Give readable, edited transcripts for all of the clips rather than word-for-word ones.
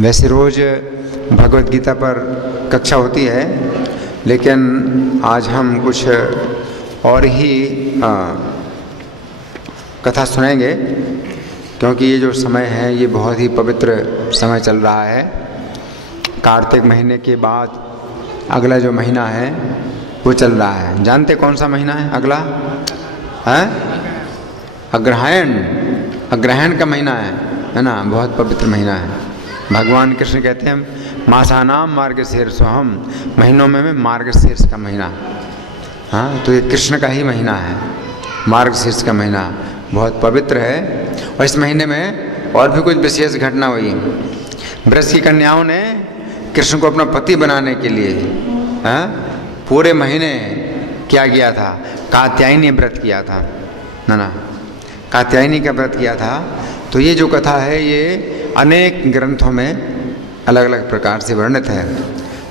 वैसे रोज़ भगवत गीता पर कक्षा होती है, लेकिन आज हम कुछ और ही कथा सुनेंगे, क्योंकि ये जो समय है ये बहुत ही पवित्र समय चल रहा है। कार्तिक महीने के बाद अगला जो महीना है वो चल रहा है। जानते कौन सा महीना है अगला? है अग्रहायण। अग्रहायण का महीना है ना, बहुत पवित्र महीना है। भगवान कृष्ण कहते हैं मासानाम मार्गशीर्षोऽहम्, महीनों में मार्गशीर्ष का महीना। हाँ, तो ये कृष्ण का ही महीना है, मार्गशीर्ष का महीना बहुत पवित्र है। और इस महीने में और भी कुछ विशेष घटना हुई। ब्रज की कन्याओं ने कृष्ण को अपना पति बनाने के लिए पूरे महीने क्या किया था? कात्यायनी व्रत किया था ना, कात्यायनी का व्रत किया था। तो ये जो कथा है ये अनेक ग्रंथों में अलग अलग प्रकार से वर्णित है।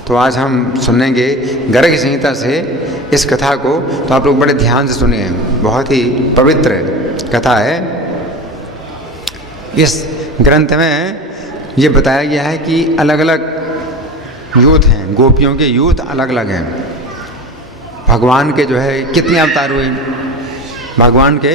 तो आज हम सुनेंगे गर्ग संहिता से इस कथा को, तो आप लोग बड़े ध्यान से सुनिए, बहुत ही पवित्र कथा है। इस ग्रंथ में ये बताया गया है कि अलग अलग यूथ हैं, गोपियों के यूथ अलग अलग हैं। भगवान के जो है कितने अवतार हुए? भगवान के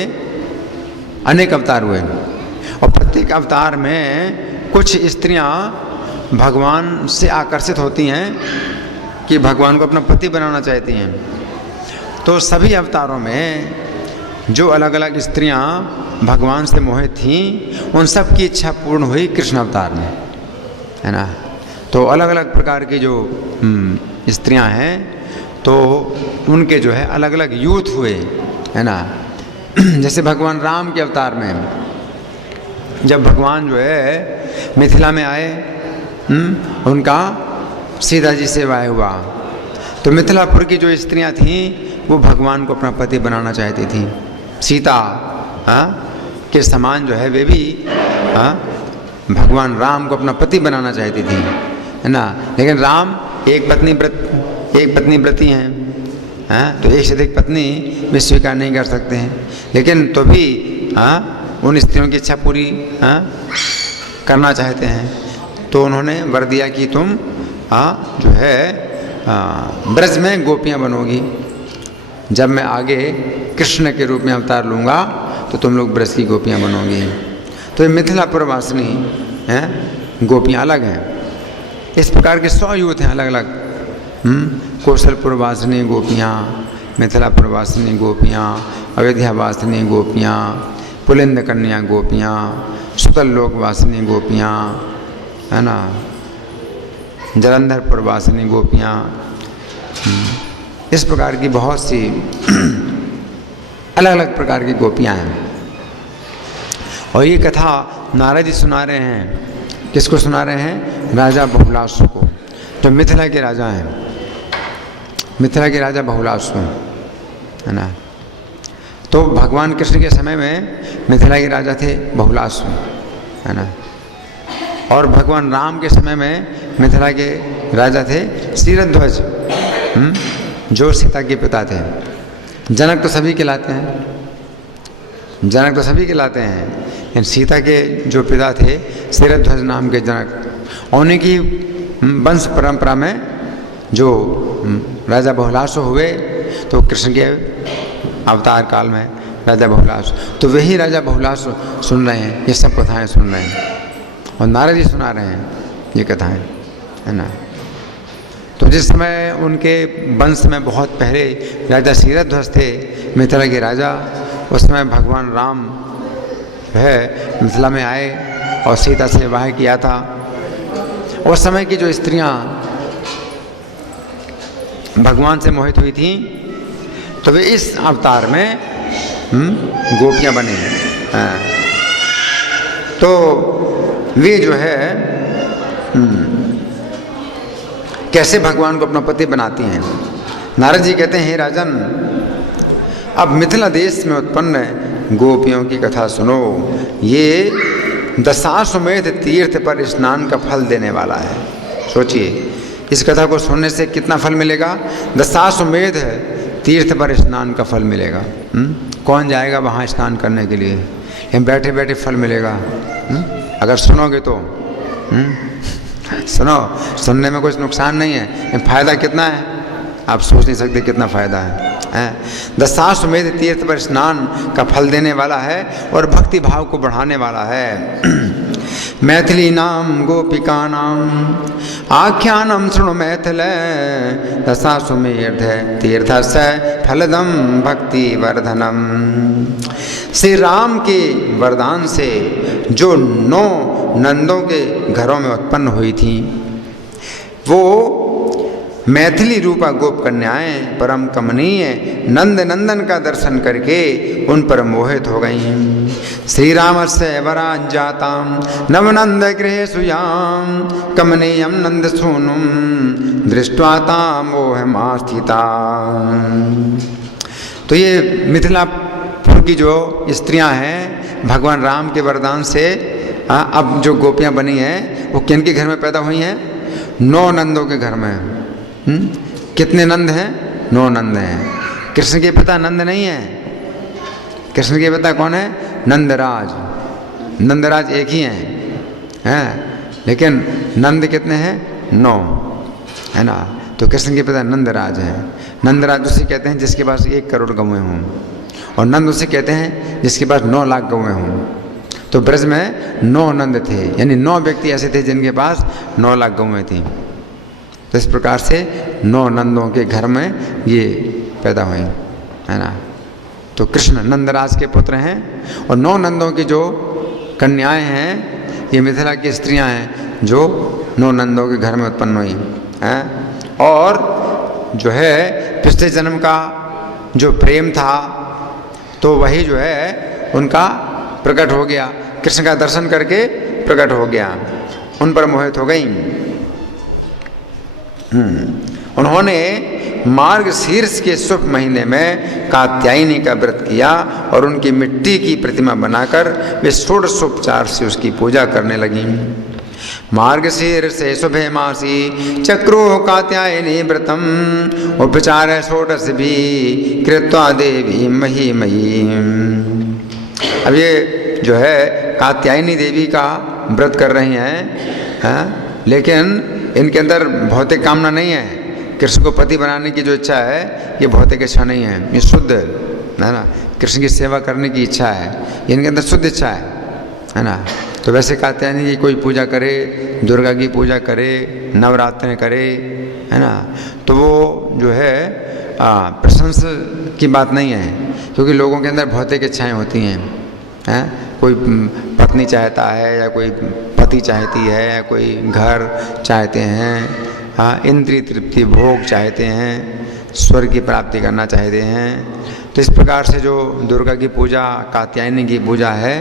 अनेक अवतार हुए, और प्रत्येक अवतार में कुछ स्त्रियां भगवान से आकर्षित होती हैं कि भगवान को अपना पति बनाना चाहती हैं। तो सभी अवतारों में जो अलग अलग स्त्रियां भगवान से मोहित थीं, उन सब की इच्छा पूर्ण हुई कृष्ण अवतार में, है ना। तो अलग अलग प्रकार की जो स्त्रियां हैं, तो उनके जो है अलग अलग यूथ हुए, है ना। जैसे भगवान राम के अवतार में जब भगवान जो है मिथिला में आए, उनका सीता जी से विवाह हुआ, तो मिथिलापुर की जो स्त्रियां थीं वो भगवान को अपना पति बनाना चाहती थीं। सीता के समान जो है वे भी भगवान राम को अपना पति बनाना चाहती थी, है ना। लेकिन राम एक पत्नी व्रती हैं, तो एक से अधिक पत्नी वे स्वीकार नहीं कर सकते हैं। लेकिन तो भी उन स्त्रियों की इच्छा पूरी करना चाहते हैं। तो उन्होंने वर दिया कि तुम जो है ब्रज में गोपियाँ बनोगी। जब मैं आगे कृष्ण के रूप में अवतार लूँगा तो तुम लोग ब्रज की गोपियाँ बनोगी। तो ये मिथिलापुर वासिनी हैं, गोपियाँ अलग हैं। इस प्रकार के 100 यूथ हैं अलग अलग। कौशलपुर वासिनी गोपियाँ, मिथिलापुर वासिनी गोपियाँ, अयोध्या वासिनी गोपियाँ, पुलिंद कन्या गोपियाँ, सुतल लोक वासिनी गोपियाँ, है ना, जलंधरपुर वासिनी गोपियाँ। इस प्रकार की बहुत सी अलग अलग प्रकार की गोपियाँ हैं। और ये कथा नारद जी सुना रहे हैं। किसको सुना रहे हैं? राजा बहुलासु को, जो मिथिला के राजा हैं। मिथिला के राजा बहुलासु, है ना। तो भगवान कृष्ण के समय में मिथिला के राजा थे बहुलासु, है ना। और भगवान राम के समय में मिथिला के राजा थे क्षीरध्वज, जो सीता के पिता थे। जनक तो सभी कहलाते हैं, जनक तो सभी कहलाते हैं, लेकिन सीता के जो पिता थे क्षीरध्वज नाम के जनक। उन्हीं की वंश परंपरा में जो राजा बहुलासु हुए, तो कृष्ण के अवतार काल में राजा बहुलासु, तो वही राजा बहुलासु सुन रहे हैं, ये सब कथाएं सुन रहे हैं, और नारद जी सुना रहे हैं ये कथाएं, है ना। तो जिस समय उनके वंश में बहुत पहले राजा क्षीरध्वज थे, मिथिला के राजा, उस समय भगवान राम है मिथिला में आए और सीता से विवाह किया था। उस समय की जो स्त्रियां भगवान से मोहित हुई थीं, तो वे इस अवतार में गोपियां बने हैं। तो वे जो है कैसे भगवान को अपना पति बनाती हैं? नारद जी कहते हैं, हे राजन, अब मिथिला देश में उत्पन्न गोपियों की कथा सुनो। ये दशाश्वमेध तीर्थ पर स्नान का फल देने वाला है। सोचिए, इस कथा को सुनने से कितना फल मिलेगा? दशाश्वमेध तीर्थ पर स्नान का फल मिलेगा। कौन जाएगा वहाँ स्नान करने के लिए? बैठे बैठे फल मिलेगा। अगर सुनोगे तो सुनो, सुनने में कुछ नुकसान नहीं है, फायदा कितना है आप सोच नहीं सकते कितना फायदा है। दशाश्वमेध तीर्थ पर स्नान का फल देने वाला है और भक्ति भाव को बढ़ाने वाला है। मैथिली नाम गोपिका नाम आख्यानम शृणु मैथिल दशाश्वमेध तीर्थस्य फलदम भक्ति वर्धनम। श्री राम के वरदान से जो 9 नंदों के घरों में उत्पन्न हुई थी वो मैथिली रूपा गोप कन्याएं परम कमनीय नंद नंदन का दर्शन करके उन पर मोहित हो गईं। श्री राम से वराज जाताम नवनंद गृह सुयाम कमनीयम नंद सोनुम दृष्टवाताम मोह मास्थिता। तो ये मिथिलापुर की जो स्त्रियां हैं भगवान राम के वरदान से अब जो गोपियां बनी हैं वो किन के घर में पैदा हुई हैं? 9 नंदों के घर में। कितने नंद हैं? 9 नंद हैं। कृष्ण के पिता नंद नहीं है। कृष्ण के पिता कौन है? नंदराज। नंदराज एक ही हैं, लेकिन नंद कितने हैं? 9 है ना। तो कृष्ण के पिता नंदराज हैं। नंदराज उसे कहते हैं जिसके पास 1 करोड़ गौएं हों, और नंद उसे कहते हैं जिसके पास 9 लाख गौएं हों। तो ब्रज में 9 नंद थे, यानी 9 व्यक्ति ऐसे थे जिनके पास 9 लाख गौएं थी। तो इस प्रकार से 9 नंदों के घर में ये पैदा हुई, है ना। तो कृष्ण नंदराज के पुत्र हैं और 9 नंदों की जो कन्याएं हैं ये मिथिला की स्त्रियां हैं जो 9 नंदों के घर में उत्पन्न हुई हैं। और जो है पिछले जन्म का जो प्रेम था तो वही जो है उनका प्रकट हो गया, कृष्ण का दर्शन करके प्रकट हो गया, उन पर मोहित हो गई। उन्होंने मार्गशीर्ष के शुभ महीने में कात्यायनी का व्रत किया और उनकी मिट्टी की प्रतिमा बनाकर वे षोडशोपचार से उसकी पूजा करने लगी। मार्गशीर्ष शुभे मासी चक्रो कात्यायनी व्रतम उपचार षोडश भी कृत्वा देवी मही मही। अब ये जो है कात्यायनी देवी का व्रत कर रही हैं, लेकिन इनके अंदर भौतिक कामना नहीं है। कृष्ण को पति बनाने की जो इच्छा है ये भौतिक इच्छा नहीं है, ये शुद्ध है ना। कृष्ण की सेवा करने की इच्छा है, ये इनके अंदर शुद्ध इच्छा है ना। तो वैसे कात्यायनी की कोई पूजा करे, दुर्गा की पूजा करे, नवरात्रि करे, है ना, तो वो जो है प्रशंसा की बात नहीं है, क्योंकि लोगों के अंदर भौतिक इच्छाएँ होती हैं। कोई पत्नी चाहता है या कोई पति चाहती है या कोई घर चाहते हैं, इंद्रिय तृप्ति भोग चाहते हैं, स्वर्ग की प्राप्ति करना चाहते हैं। तो इस प्रकार से जो दुर्गा की पूजा कात्यायनी की पूजा है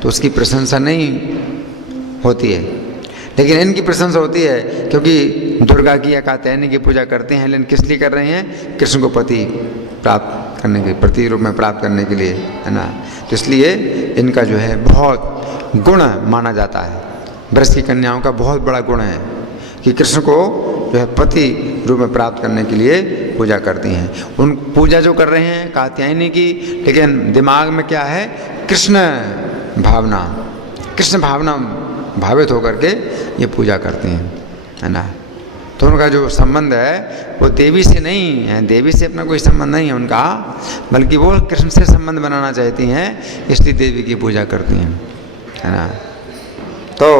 तो उसकी प्रशंसा नहीं होती है, लेकिन इनकी प्रशंसा होती है क्योंकि दुर्गा की या कात्यायनी की पूजा करते हैं, लेकिन किस लिए कर रहे हैं? कृष्ण को पति प्राप्त करने के, पति रूप में प्राप्त करने के लिए, है ना। तो इसलिए इनका जो है बहुत गुण माना जाता है। ब्रज की कन्याओं का बहुत बड़ा गुण है कि कृष्ण को जो है पति रूप में प्राप्त करने के लिए पूजा करती हैं। उन पूजा जो कर रहे हैं कात्यायनी की, लेकिन दिमाग में क्या है? कृष्ण भावना, कृष्ण भावना भावित होकर के ये पूजा करती हैं, है ना। तो उनका जो संबंध है वो देवी से नहीं है, देवी से अपना कोई संबंध नहीं है उनका, बल्कि वो कृष्ण से संबंध बनाना चाहती हैं, इसलिए देवी की पूजा करती हैं, है ना। तो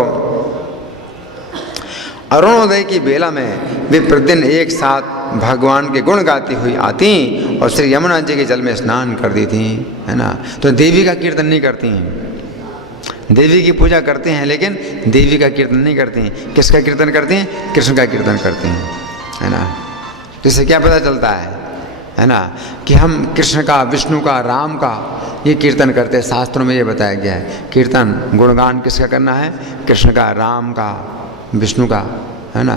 अरुणोदय की बेला में वे प्रतिदिन एक साथ भगवान के गुण गाती हुई आती और श्री यमुना जी के जल में स्नान कर दी थी, है ना। तो देवी का कीर्तन नहीं करती हैं, देवी की पूजा करते हैं लेकिन देवी का कीर्तन नहीं करती हैं। किसका कीर्तन करती हैं? कृष्ण का कीर्तन करते हैं, है ना। तो इससे क्या पता चलता है ना, कि हम कृष्ण का, विष्णु का, राम का ये कीर्तन करते हैं। शास्त्रों में ये बताया गया है कीर्तन गुणगान किसका करना है? कृष्ण का, राम का, विष्णु का, है ना।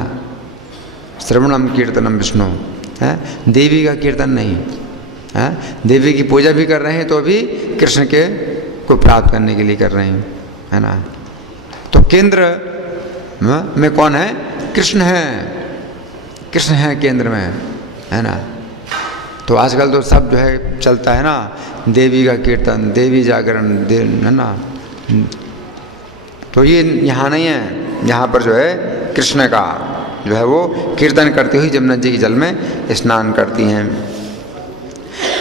श्रवणम कीर्तनम विष्णु है, देवी का कीर्तन नहीं है। देवी की पूजा भी कर रहे हैं तो भी कृष्ण के को प्राप्त करने के लिए कर रहे हैं, है ना। तो केंद्र में कौन है? कृष्ण है, कृष्ण है केंद्र में, है ना। तो आजकल तो सब जो है चलता है ना, देवी का कीर्तन, देवी जागरण, है ना। तो ये यहाँ नहीं है, यहाँ पर जो है कृष्ण का जो है वो कीर्तन करती हुई यमुना जी के जल में स्नान करती हैं।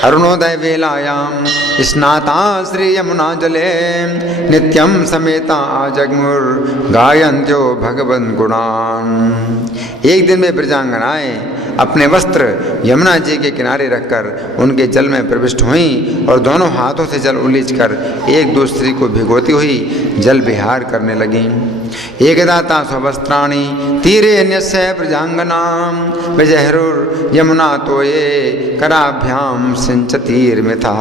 अरुणोदय वेलायाम स्नाता श्री यमुना जले नित्यम समेता जगमुर गायन्त्यो भगवन् गुणान। एक दिन में ब्रजांगनाएं अपने वस्त्र यमुना जी के किनारे रखकर उनके जल में प्रविष्ट हुईं और दोनों हाथों से जल उलीचकर एक दूसरी को भिगोती हुई जल विहार करने लगीं। एकदाता स्ववस्त्राणि तीरे न्यस्य प्रजांगनाम विजहरुर यमुना तोये कराभ्याम सिंचतीर्मिथा।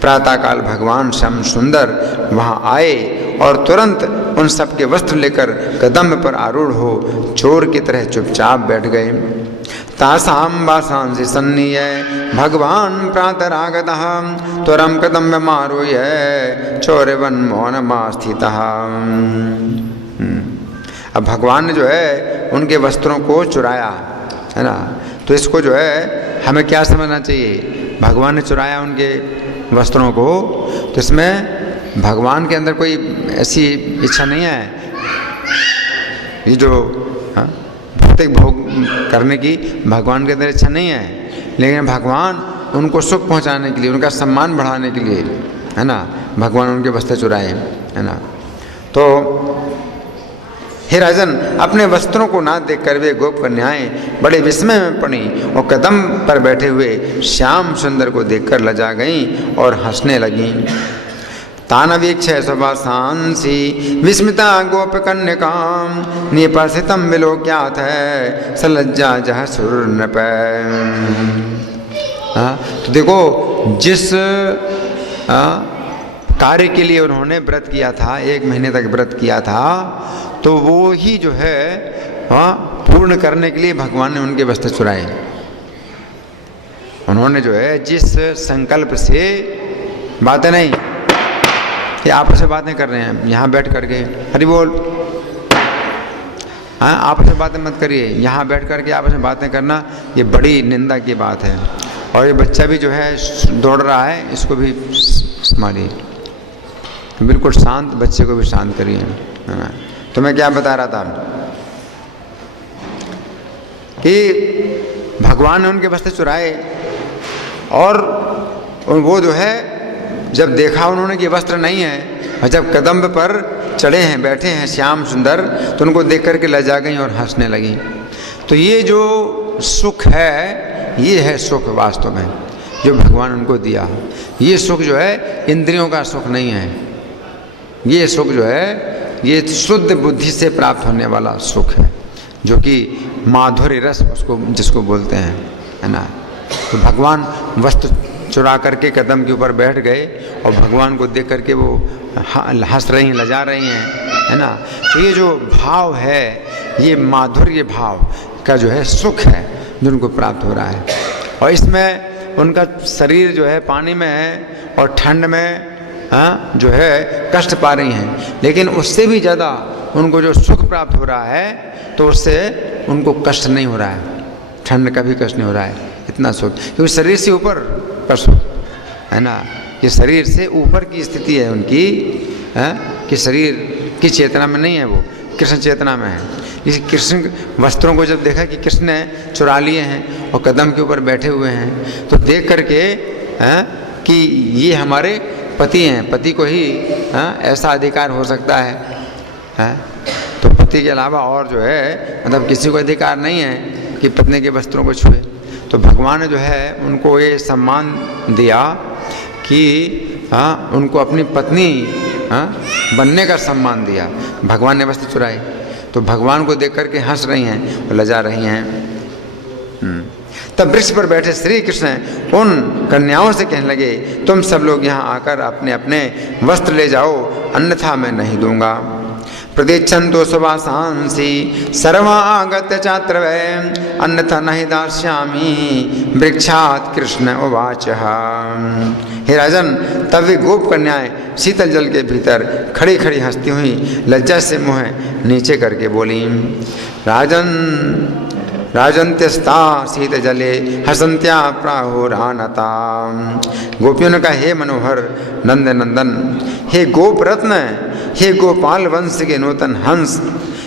प्रातःकाल भगवान श्याम सुंदर वहाँ आए और तुरंत उन सब के वस्त्र लेकर कदम्ब पर आरूढ़ हो चोर की तरह चुपचाप बैठ गए। तासाम वासांसि सन्नीय भगवान प्रातरागतः त्वरम कदम्ब मारुह्य चौरवन मौनमास्थितः। अब भगवान ने जो है उनके वस्त्रों को चुराया है ना, तो इसको जो है हमें क्या समझना चाहिए? भगवान ने चुराया उनके वस्त्रों को, तो इसमें भगवान के अंदर कोई ऐसी इच्छा नहीं है, ये जो भौतिक भोग करने की भगवान के अंदर इच्छा नहीं है, लेकिन भगवान उनको सुख पहुंचाने के लिए, उनका सम्मान बढ़ाने के लिए है ना, भगवान उनके वस्त्र चुराए है ना। तो हे राजन, अपने वस्त्रों को ना देखकर वे गोप कन्याएं बड़े विस्मय में पड़ी और कदम पर बैठे हुए श्याम सुंदर को देखकर लजा गईं और हंसने लगीं। तानवीक्ष स्वभासांसी विस्मिता गोप कन्यकाम निपसितम विलोक्याथ सलज्जा जह सुर नृप। तो देखो, जिस कार्य के लिए उन्होंने व्रत किया था, 1 महीने तक व्रत किया था, तो वो ही जो है पूर्ण करने के लिए भगवान ने उनके वस्त्र चुराए। उन्होंने जो है जिस संकल्प से, बातें नहीं कि आपस में बातें कर रहे हैं यहाँ बैठ करके, हरि बोल, हाँ आपस में बातें मत करिए, यहाँ बैठ करके आपस में बातें करना ये बड़ी निंदा की बात है। और ये बच्चा भी जो है दौड़ रहा है, इसको भी संभालिए, बिल्कुल शांत, बच्चे को भी शांत करिए। तो मैं क्या बता रहा था कि भगवान ने उनके वस्त्र चुराए और वो जो है जब देखा उन्होंने कि वस्त्र नहीं है, और जब कदम्ब पर चढ़े हैं, बैठे हैं श्याम सुंदर, तो उनको देख करके लजा गई और हंसने लगी। तो ये जो सुख है, ये है सुख वास्तव में जो भगवान उनको दिया। ये सुख जो है इंद्रियों का सुख नहीं है, ये सुख जो है ये शुद्ध बुद्धि से प्राप्त होने वाला सुख है, जो कि माधुर्य रस उसको जिसको बोलते हैं, है ना। तो भगवान वस्त्र चुरा करके कदम के ऊपर बैठ गए और भगवान को देख करके वो हंस रही हैं, लजा रही हैं, है ना। तो ये जो भाव है, ये माधुर्य भाव का जो है सुख है जो उनको प्राप्त हो रहा है। और इसमें उनका शरीर जो है पानी में है और ठंड में जो है कष्ट पा रही हैं, लेकिन उससे भी ज़्यादा उनको जो सुख प्राप्त हो रहा है, तो उससे उनको कष्ट नहीं हो रहा है, ठंड का भी कष्ट नहीं हो रहा है, इतना सुख, क्योंकि शरीर से ऊपर का सुख है ना। ये शरीर से ऊपर की स्थिति है उनकी, कि शरीर की चेतना में नहीं है, वो कृष्ण चेतना में है। इस कृष्ण वस्त्रों को जब देखा कि कृष्ण ने चुरा लिए हैं और कदम के ऊपर बैठे हुए हैं, तो देख करके कि ये हमारे पति हैं, पति को ही ऐसा अधिकार हो सकता है, तो पति के अलावा और जो है मतलब किसी को अधिकार नहीं है कि पत्नी के वस्त्रों को छुए। तो भगवान ने जो है उनको ये सम्मान दिया कि उनको अपनी पत्नी बनने का सम्मान दिया। भगवान ने वस्त्र चुराए, तो भगवान को देख करके हंस रही हैं और लजा रही हैं। तब वृक्ष पर बैठे श्री कृष्ण उन कन्याओं से कहने लगे, तुम सब लोग यहाँ आकर अपने अपने वस्त्र ले जाओ, अन्यथा मैं नहीं दूंगा। प्रतीक्षन्तु सुवासांसि सर्वा आगत्य चात्र वै अन्यथा नहीं दास्यामि वृक्षात् कृष्ण उवाच। हे राजन, तब वे गोप कन्याएं शीतल जल के भीतर खड़ी खड़ी हंसती हुई लज्जा से मुँह नीचे करके बोली, राजन्त्यस्ता शीत जले हसंत्या प्राहुरानता। गोपियों ने कहा, हे मनोहर नंद नंदन, हे गोप रत्न, हे गोपाल वंश के नूतन हंस,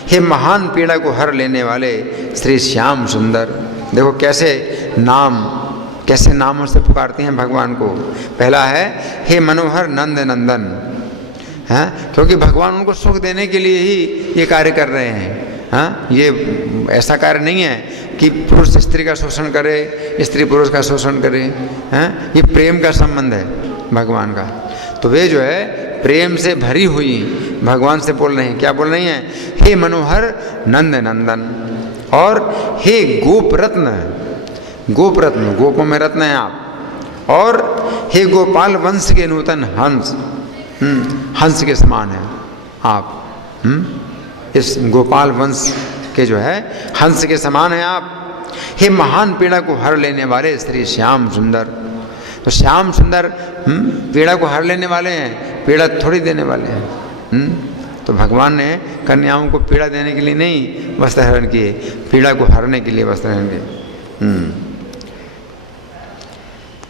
हे महान पीड़ा को हर लेने वाले श्री श्याम सुंदर। देखो कैसे नामों से पुकारते हैं भगवान को। पहला है हे मनोहर नंद नंदन, हैं, क्योंकि भगवान उनको सुख देने के लिए ही ये कार्य कर रहे हैं। हाँ, ये ऐसा कार्य नहीं है कि पुरुष स्त्री का शोषण करे, स्त्री पुरुष का शोषण करे। हैं, ये प्रेम का संबंध है भगवान का। तो वे जो है प्रेम से भरी हुई भगवान से बोल रहे हैं। क्या बोल रही हैं? हे मनोहर नंद नंदन और हे गोप रत्न, गोप रत्न, गोपों में रत्न हैं आप, और हे गोपाल वंश के नूतन हंस, हंस के समान है आप। इस गोपाल वंश के जो है हंस के समान है आप। हे महान पीड़ा को हर लेने वाले श्री श्याम सुंदर। तो श्याम सुंदर पीड़ा को हर लेने वाले हैं, पीड़ा थोड़ी देने वाले हैं। तो भगवान ने कन्याओं को पीड़ा देने के लिए नहीं वस्त्र हरण किए, पीड़ा को हरने के लिए वस्त्र हरण किए।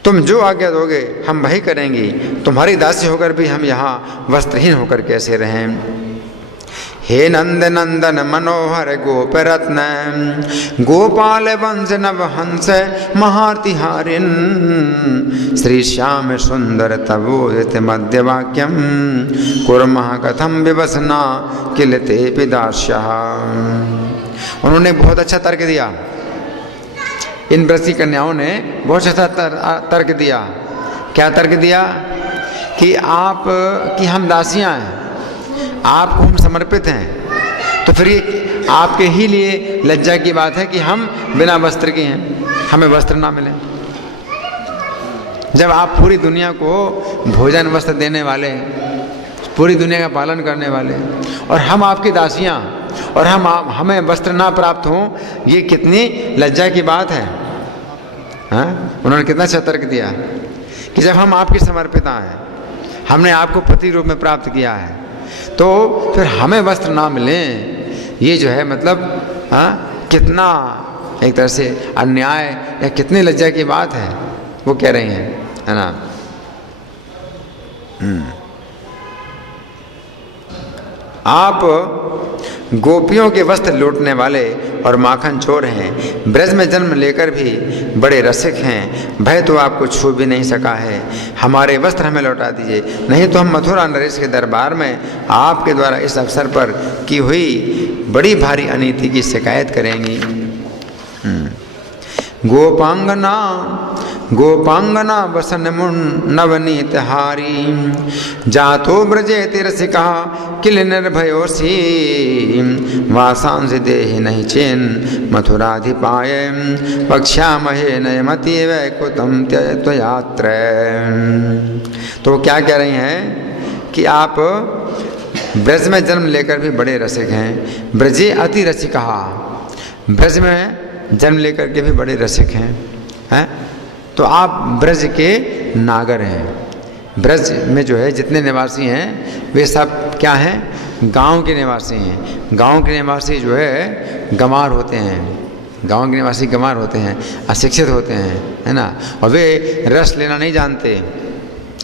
तुम जो आज्ञा दोगे हम वही करेंगी, तुम्हारी दासी होकर भी हम यहाँ वस्त्रहीन होकर कैसे रहें। हे नंद नंदन मनोहर गोप रत्न गोपाल वंश नव हंस महातिहारिन श्री श्याम सुंदर तबोदित मध्य वाक्यम कुर्मः कथम विवसना किल ते पिदास्यः। उन्होंने बहुत अच्छा तर्क दिया, इन ब्रज की कन्याओं ने बहुत अच्छा तर्क दिया। क्या तर्क दिया? कि आप कि हम दासियां हैं, आपको हम समर्पित हैं, तो फिर ये आपके ही लिए लज्जा की बात है कि हम बिना वस्त्र के हैं, हमें वस्त्र ना मिले। जब आप पूरी दुनिया को भोजन वस्त्र देने वाले, पूरी दुनिया का पालन करने वाले, और हम आपकी दासियां, और हमें वस्त्र ना प्राप्त हो, ये कितनी लज्जा की बात है। हाँ, उन्होंने कितना अच्छा तर्क दिया कि जब हम आपकी समर्पिता हैं, हमने आपको पति रूप में प्राप्त किया है, तो फिर हमें वस्त्र ना मिलें, ये जो है मतलब कितना एक तरह से अन्याय या कितनी लज्जा की बात है, वो कह रही हैं, है ना। आप गोपियों के वस्त्र लूटने वाले और माखन चोर हैं, ब्रज में जन्म लेकर भी बड़े रसिक हैं, भय तो आपको छू भी नहीं सका है, हमारे वस्त्र हमें लौटा दीजिए, नहीं तो हम मथुरा नरेश के दरबार में आपके द्वारा इस अवसर पर की हुई बड़ी भारी अनीति की शिकायत करेंगी। गोपांगना वसन मुन नवनीत हारी जातो ब्रजे तिरसिका किल निर्भयोसी वासांसि देहि नहीं चेन मथुराधिपाय वक्ष्यामहे नयमति वैकुतम त्ययात्र। तो क्या कह रही हैं कि आप ब्रज में जन्म लेकर भी बड़े रसिक हैं, ब्रजे अति रसिका, ब्रज में जन्म लेकर के भी बड़े रसिक हैं। तो आप ब्रज के नागर हैं। ब्रज में जो है जितने निवासी हैं वे सब क्या हैं? गांव के निवासी हैं। गांव के निवासी जो है गंवार होते हैं, गांव के निवासी गंवार होते हैं, अशिक्षित होते हैं, है ना, और वे रस लेना नहीं जानते,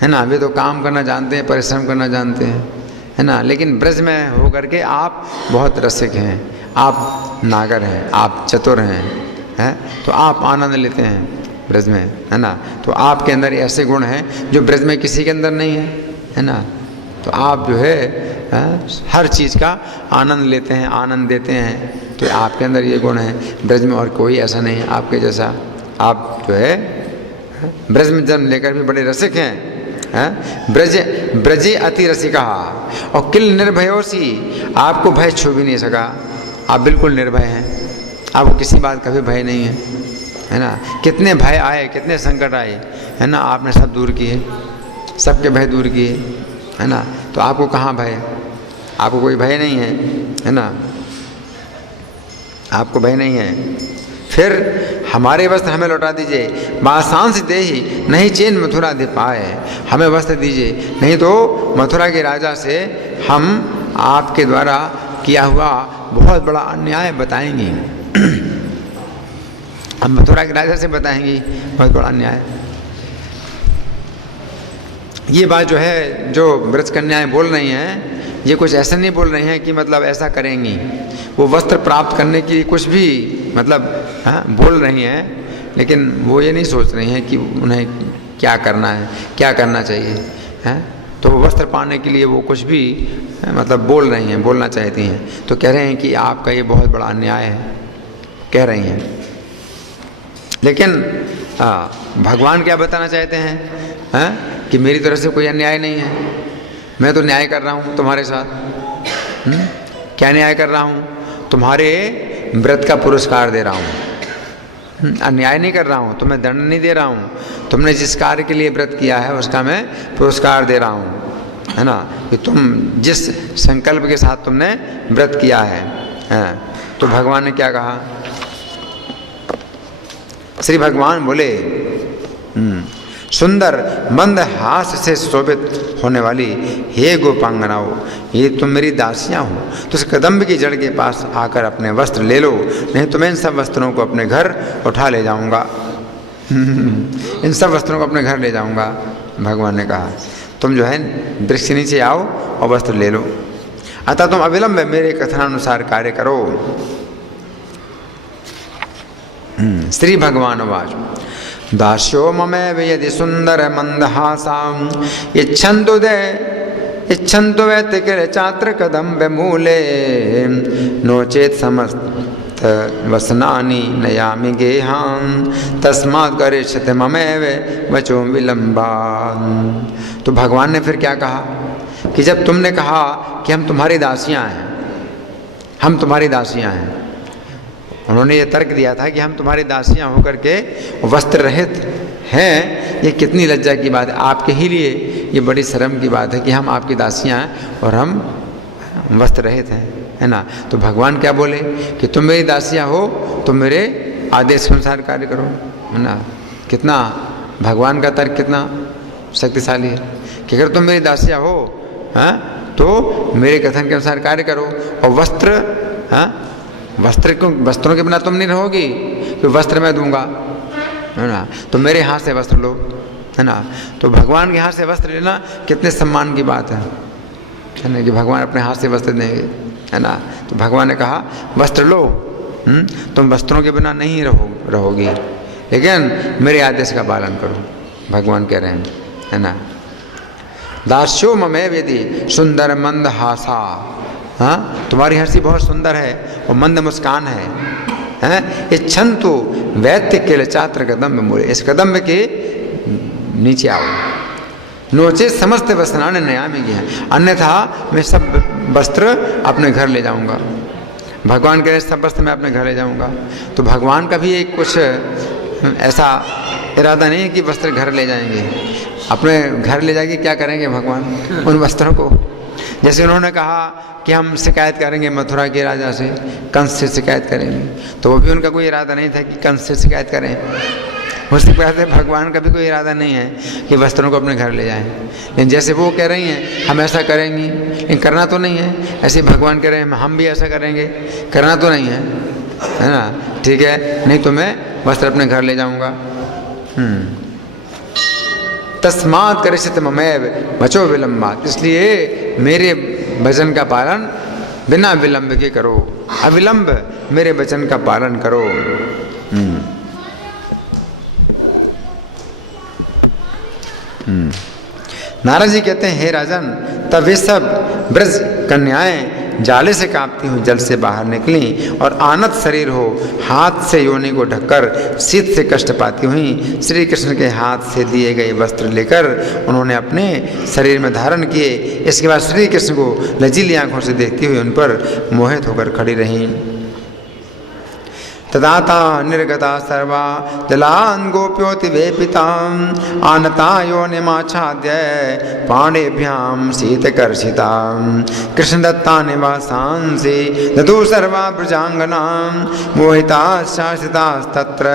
है ना, वे तो काम करना जानते हैं, परिश्रम करना जानते हैं, है ना। लेकिन ब्रज में होकर के आप बहुत रसिक हैं, आप नागर हैं, आप चतुर हैं, तो आप आनंद लेते हैं ब्रज में, है ना। तो आपके अंदर ऐसे गुण हैं जो ब्रज में किसी के अंदर नहीं है ना। तो आप जो है हर चीज़ का आनंद लेते हैं, आनंद देते हैं, तो आपके अंदर ये गुण है। ब्रज में और कोई ऐसा नहीं है आपके जैसा। आप जो है ब्रज में जन्म लेकर भी बड़े रसिक हैं। ब्रजे अति रसिका और किल निर्भयोसी, आपको भय छू भी नहीं सका, आप बिल्कुल निर्भय हैं, आपको किसी बात का भी भय नहीं है ना। कितने भय आए, कितने संकट आए, है ना, आपने सब दूर किए, सबके भय दूर किए, है ना। तो आपको कहाँ भय? आपको कोई भय नहीं है ना, आपको भय नहीं है। फिर हमारे वस्त्र हमें लौटा दीजिए, वासांसि देहि नहीं चेन मथुरा अधिपाय, हमें वस्त्र दीजिए, नहीं तो मथुरा के राजा से हम आपके द्वारा किया हुआ बहुत बड़ा अन्याय बताएंगे। हम मथुरा के राजा से बताएंगे बहुत बड़ा अन्याय। ये बात जो है, जो ब्रज कन्याएं बोल रही हैं, ये कुछ ऐसा नहीं बोल रहे हैं कि मतलब ऐसा करेंगी, वो वस्त्र प्राप्त करने के लिए कुछ भी मतलब बोल रही हैं, लेकिन वो ये नहीं सोच रही हैं कि उन्हें क्या करना है, क्या करना चाहिए हैं। तो वस्त्र पाने के लिए वो कुछ भी मतलब बोल रही हैं, बोलना चाहती हैं। तो कह रहे हैं कि आपका ये बहुत बड़ा अन्याय है, कह रही हैं। लेकिन भगवान क्या बताना चाहते हैं कि मेरी तरफ से कोई अन्याय नहीं है, मैं तो न्याय कर रहा हूँ तुम्हारे साथ। क्या न्याय कर रहा हूँ? तुम्हारे व्रत का पुरस्कार दे रहा हूँ, अन्याय नहीं कर रहा हूँ, तुम्हें दंड नहीं दे रहा हूँ। तुमने जिस कार्य के लिए व्रत किया है उसका मैं पुरस्कार दे रहा हूँ, है ना, कि तुम जिस संकल्प के साथ तुमने व्रत किया है। तो भगवान ने क्या कहा? श्री भगवान बोले, सुंदर मंद हास से शोभित होने वाली हे गोपांगनाओं, ये तुम मेरी दासियां हो, तो उस कदम्ब की जड़ के पास आकर अपने वस्त्र ले लो, नहीं तो मैं इन सब वस्त्रों को अपने घर उठा ले जाऊंगा। इन सब वस्त्रों को अपने घर ले जाऊंगा। भगवान ने कहा तुम जो है वृक्ष के नीचे आओ और वस्त्र ले लो, अतः तुम अविलंब मेरे कथनानुसार कार्य करो। श्री भगवान वाच, दास्यो ममेव यदि सुंदर मंदहासां इच्छन्तु वैतिकिल चात्र कदम्ब मूले नो चेत समस्त वसनानि नयामि गेहां तस्मात् करिष्यते ममेव वचो विलम्बात्। तो भगवान ने फिर क्या कहा कि जब तुमने कहा कि हम तुम्हारी दासियां हैं, हम तुम्हारी दासियां हैं, उन्होंने ये तर्क दिया था कि हम तुम्हारी दासियां होकर के वस्त्र रहित हैं, ये कितनी लज्जा की बात है, आपके ही लिए ये बड़ी शर्म की बात है कि हम आपकी दासियां हैं और हम वस्त्र रहित हैं, है ना। तो भगवान क्या बोले कि तुम मेरी दासियां हो तो मेरे आदेश के अनुसार कार्य करो, है ना। कितना भगवान का तर्क कितना शक्तिशाली है कि अगर तुम मेरी दासियां हो तो मेरे कथन के अनुसार कार्य करो। और वस्त्रों के बिना तुम नहीं रहोगी, तो वस्त्र मैं दूंगा, है ना, तो मेरे हाथ से वस्त्र लो, है ना। तो भगवान के हाथ से वस्त्र लेना कितने सम्मान की बात है ना, कि भगवान अपने हाथ से वस्त्र देंगे, है ना। तो भगवान ने कहा वस्त्र लो, तुम वस्त्रों के बिना नहीं रहोगी, लेकिन मेरे आदेश का पालन करो, भगवान कह रहे हैं, है ना। दास्यो ममेव यदि सुंदर मंद हासा, तुम्हारी हंसी बहुत सुंदर है और मंद मुस्कान है। इच्छन्तु वैत्य केल चात्र कदम्ब मूले, इस कदम्ब के नीचे आओ। नोचे समस्त वस्त्रान नयामि गेहां, अन्यथा मैं सब वस्त्र अपने घर ले जाऊंगा। भगवान कह रहे सब वस्त्र मैं अपने घर ले जाऊंगा। तो भगवान का भी एक कुछ ऐसा इरादा नहीं है कि वस्त्र घर ले जाएंगे, अपने घर ले जाके क्या करेंगे भगवान उन वस्त्रों को। जैसे उन्होंने कहा कि हम शिकायत करेंगे मथुरा के राजा से, कंस से शिकायत करेंगे, तो वो भी उनका कोई इरादा नहीं था कि कंस से शिकायत करें। उसी प्रकार से भगवान का भी कोई इरादा नहीं है कि वस्त्रों को अपने घर ले जाएं। लेकिन जैसे वो कह रही हैं हम ऐसा करेंगे, लेकिन करना तो नहीं है, ऐसे भगवान कह रहे हैं हम भी ऐसा करेंगे, करना तो नहीं है ना। ठीक है, नहीं तो मैं वस्त्र अपने घर ले जाऊँगा। तस्मात् करिष्यते ममेव वचो विलम्बात्, इसलिए मेरे वचन का पालन बिना विलंब के करो, अविलंब मेरे वचन का पालन करो। नारद जी कहते हैं हे राजन, तब वे सब ब्रज कन्याएं जाले से कांपती हुई जल से बाहर निकली और आनत शरीर हो हाथ से योनि को ढककर शीत से कष्ट पाती हुई श्री कृष्ण के हाथ से दिए गए वस्त्र लेकर उन्होंने अपने शरीर में धारण किए। इसके बाद श्री कृष्ण को लजीली आंखों से देखती हुई उन पर मोहित होकर खड़ी रहीं। तदाता निर्गता सर्वा जलान् गोप्योति वेपितां आनता योनिमाच्छाद्य पाणिभ्यां शीतकर्षितां कृष्णदत्ता निवासांसि ददु सर्वा प्रजांगनां मोहिता शासितास्तत्र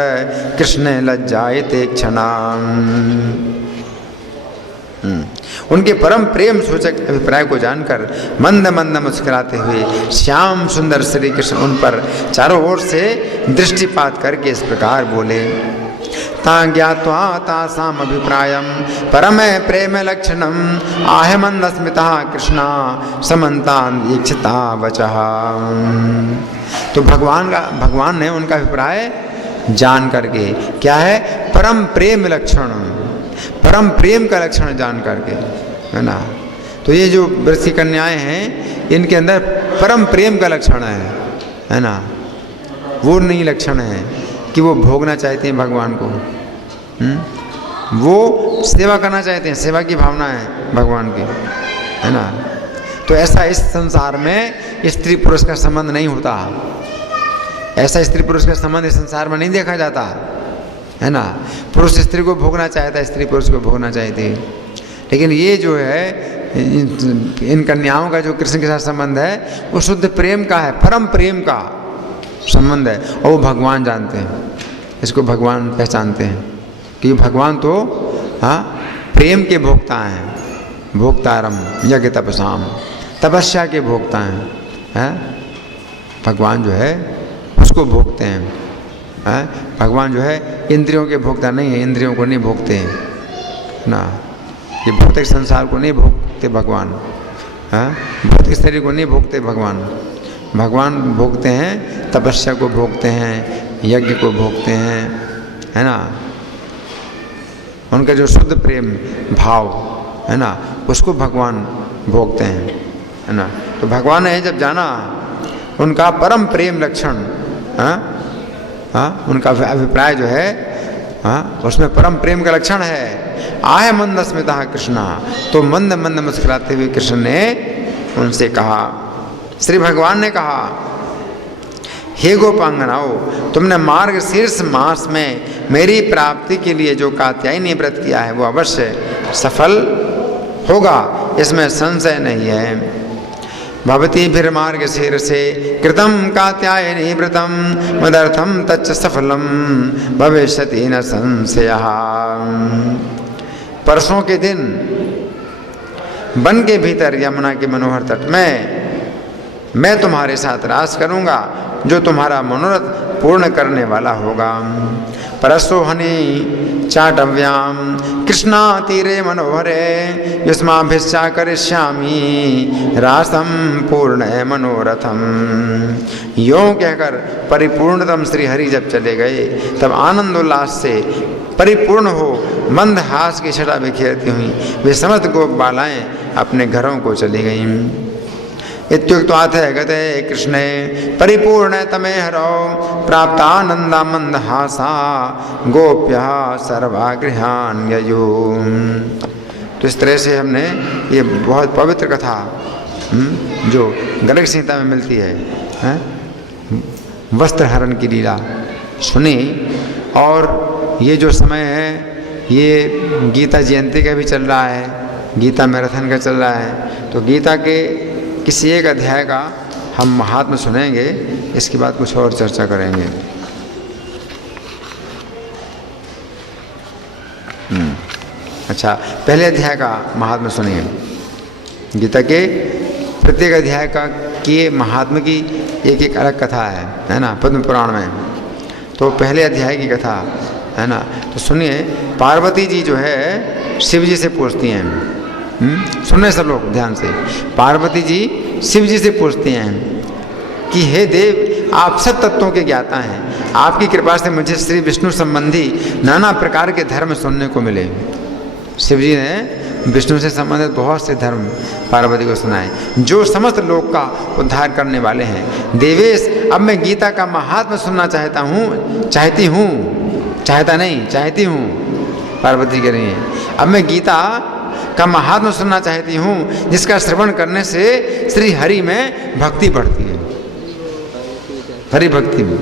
कृष्णे लज्जायते क्षणाम्। उनके परम प्रेम सूचक अभिप्राय को जानकर मंद मंद मुस्कुराते हुए श्याम सुंदर श्री कृष्ण उन पर चारों ओर से दृष्टिपात करके इस प्रकार बोले। ता ज्ञात्वा तासाम अभिप्रायम परम प्रेम लक्षणम आहे मंदस्मिता कृष्णा समन्तान दीक्षिता वचः। तो भगवान ने उनका अभिप्राय जान करके, क्या है, परम प्रेम लक्षण, परम प्रेम का लक्षण जान करके, है ना। तो ये जो व्रत की कन्याएं हैं इनके अंदर परम प्रेम का लक्षण है ना। वो नहीं लक्षण है कि वो भोगना चाहते हैं भगवान को, वो सेवा करना चाहते हैं, सेवा की भावना है भगवान की, है ना। तो ऐसा इस संसार में स्त्री पुरुष का संबंध नहीं होता, ऐसा स्त्री पुरुष का संबंध इस संसार में नहीं देखा जाता, है ना। पुरुष स्त्री को भोगना चाहता है, स्त्री पुरुष को भोगना चाहती है। लेकिन ये जो है इन कन्याओं का जो कृष्ण के साथ संबंध है वो शुद्ध प्रेम का है, परम प्रेम का संबंध है। और वो भगवान जानते हैं, इसको भगवान पहचानते हैं कि भगवान तो प्रेम के भोक्ता हैं, भोक्तारम यज्ञ तपसाम, तपस्या के भोक्ता हैं। भगवान जो है उसको भोगते हैं। भगवान जो है इंद्रियों के भोक्ता नहीं है, इंद्रियों को नहीं भोगते हैं ना, ये भौतिक संसार को नहीं भोगते भगवान, भौतिक शरीर को नहीं भोगते भगवान। भगवान भोगते हैं, तपस्या को भोगते हैं, यज्ञ को भोगते हैं, है ना। उनका जो शुद्ध प्रेम भाव है ना उसको भगवान भोगते हैं, है ना। तो भगवान ने जब जाना उनका परम प्रेम लक्षण, उनका अभिप्राय जो है उसमें परम प्रेम का लक्षण है। आहे मंद स्मिता कृष्णा, तो मंद मंद मुस्कुराते हुए कृष्ण ने उनसे कहा, श्री भगवान ने कहा, हे गोपांगनाओ, तुमने मार्ग शीर्ष मास में मेरी प्राप्ति के लिए जो कात्यायनी व्रत किया है वो अवश्य सफल होगा, इसमें संशय नहीं है। भवती फिर मार्ग शीर्षे कृतम कात्यायनी व्रतम मदर्थम तच्च सफलम भविष्यति न संशयः। परसों के दिन वन के भीतर यमुना के मनोहर तट में मैं तुम्हारे साथ रास करूंगा जो तुम्हारा मनोरथ पूर्ण करने वाला होगा। परसोहनी चाटव्याम कृष्णा तीरे मनोहरे युष्माभिश्चा करिष्यामि रासम पूर्ण मनोरथम। यों कहकर परिपूर्णतम श्री हरि जब चले गए तब आनंद उल्लास से परिपूर्ण हो मंद हास की छटा बिखेरती हुई वे समस्त गोप बालाएं अपने घरों को चली गईं। इत्युक्त्वा गते कृष्णे परिपूर्ण तमे हरो प्राप्तानंदा मंदहासा गोप्यः सर्वा गृहान ययु। तो इस तरह से हमने ये बहुत पवित्र कथा जो गर्ग संहिता में मिलती है, वस्त्र हरण की लीला सुनी। और ये जो समय है ये गीता जयंती का भी चल रहा है, गीता मैराथन का चल रहा है। तो गीता के किसी एक अध्याय का हम महात्म्य सुनेंगे, इसके बाद कुछ और चर्चा करेंगे। अच्छा, पहले अध्याय का महात्म्य सुनिए। गीता के प्रत्येक अध्याय का की महात्म्य की एक एक अलग कथा है ना, पद्म पुराण में। तो पहले अध्याय की कथा है ना, तो सुनिए। पार्वती जी जो है शिव जी से पूछती हैं, सुनने सब लोग ध्यान से। पार्वती जी शिव जी से पूछती हैं कि हे देव, आप सब तत्वों के ज्ञाता हैं, आपकी कृपा से मुझे श्री विष्णु संबंधी नाना प्रकार के धर्म सुनने को मिले। शिव जी ने विष्णु से संबंधित बहुत से धर्म पार्वती को सुनाए जो समस्त लोक का उद्धार करने वाले हैं। देवेश, अब मैं गीता का महात्म्य सुनना चाहता हूँ, चाहती हूँ। पार्वती कह रही है, अब मैं गीता का महात्म्य सुनना चाहती हूँ जिसका श्रवण करने से श्री हरि में भक्ति बढ़ती है, हरि भक्ति में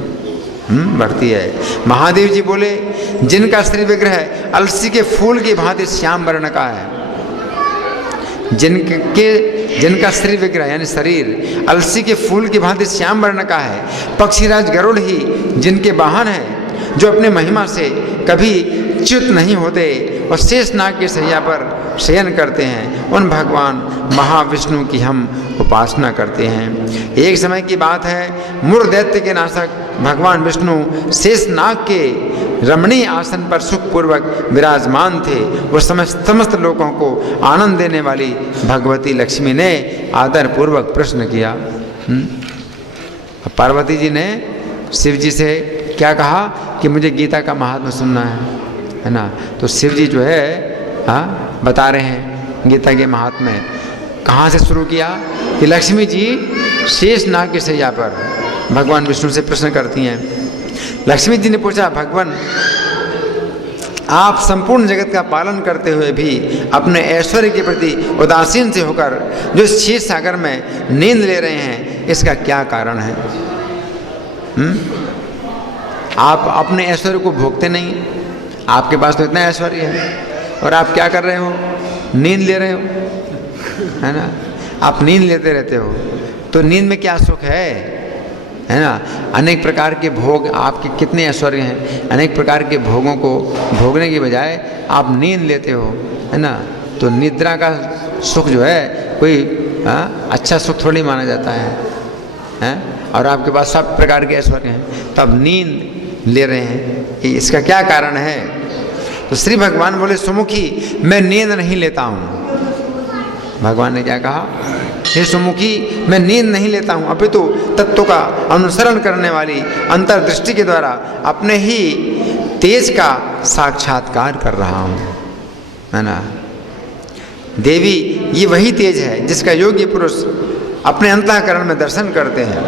बढ़ती है। महादेव जी बोले, जिनका श्री विग्रह अलसी के फूल की भांति श्याम वर्ण का है, जिनका श्री विग्रह यानी शरीर अलसी के फूल की भांति श्याम वर्ण का है, पक्षीराज गरुड़ ही जिनके वाहन है, जो अपने महिमा से कभी च्युत नहीं होते और शेषनाग की शैया पर शयन करते हैं, उन भगवान महाविष्णु की हम उपासना करते हैं। एक समय की बात है, मुर दैत्य के नाशक भगवान विष्णु शेषनाग के रमणीय आसन पर सुखपूर्वक विराजमान थे। वो समस्त लोगों को आनंद देने वाली भगवती लक्ष्मी ने आदर पूर्वक प्रश्न किया। पार्वती जी ने शिव जी से क्या कहा कि मुझे गीता का महात्म्य सुनना है ना। तो शिव जी जो है बता रहे हैं गीता के महात्म्य। कहाँ से शुरू किया कि लक्ष्मी जी शेषनाग की शैया पर भगवान विष्णु से प्रश्न करती हैं। लक्ष्मी जी ने पूछा, भगवान आप संपूर्ण जगत का पालन करते हुए भी अपने ऐश्वर्य के प्रति उदासीन से होकर जो क्षीर सागर में नींद ले रहे हैं, इसका क्या कारण है? आप अपने ऐश्वर्य को भोगते नहीं, आपके पास तो इतना ऐश्वर्य है और आप क्या कर रहे हो? नींद ले रहे हो, है ना। आप नींद लेते रहते हो, तो नींद में क्या सुख है ना। अनेक प्रकार के भोग, आपके कितने ऐश्वर्य हैं, अनेक प्रकार के भोगों को भोगने की बजाय आप नींद लेते हो, है ना। तो निद्रा का सुख जो है कोई अच्छा सुख थोड़ी माना जाता है? और आपके पास सब प्रकार के ऐश्वर्य हैं, तब नींद ले रहे हैं, इसका क्या कारण है? तो श्री भगवान बोले, सुमुखी मैं नींद नहीं लेता हूँ। भगवान ने क्या कहा? हे सुमुखी मैं नींद नहीं लेता हूँ, अपितु तत्व का अनुसरण करने वाली अंतर्दृष्टि के द्वारा अपने ही तेज का साक्षात्कार कर रहा हूँ, है ना। देवी ये वही तेज है जिसका योग्य पुरुष अपने अंतःकरण में दर्शन करते हैं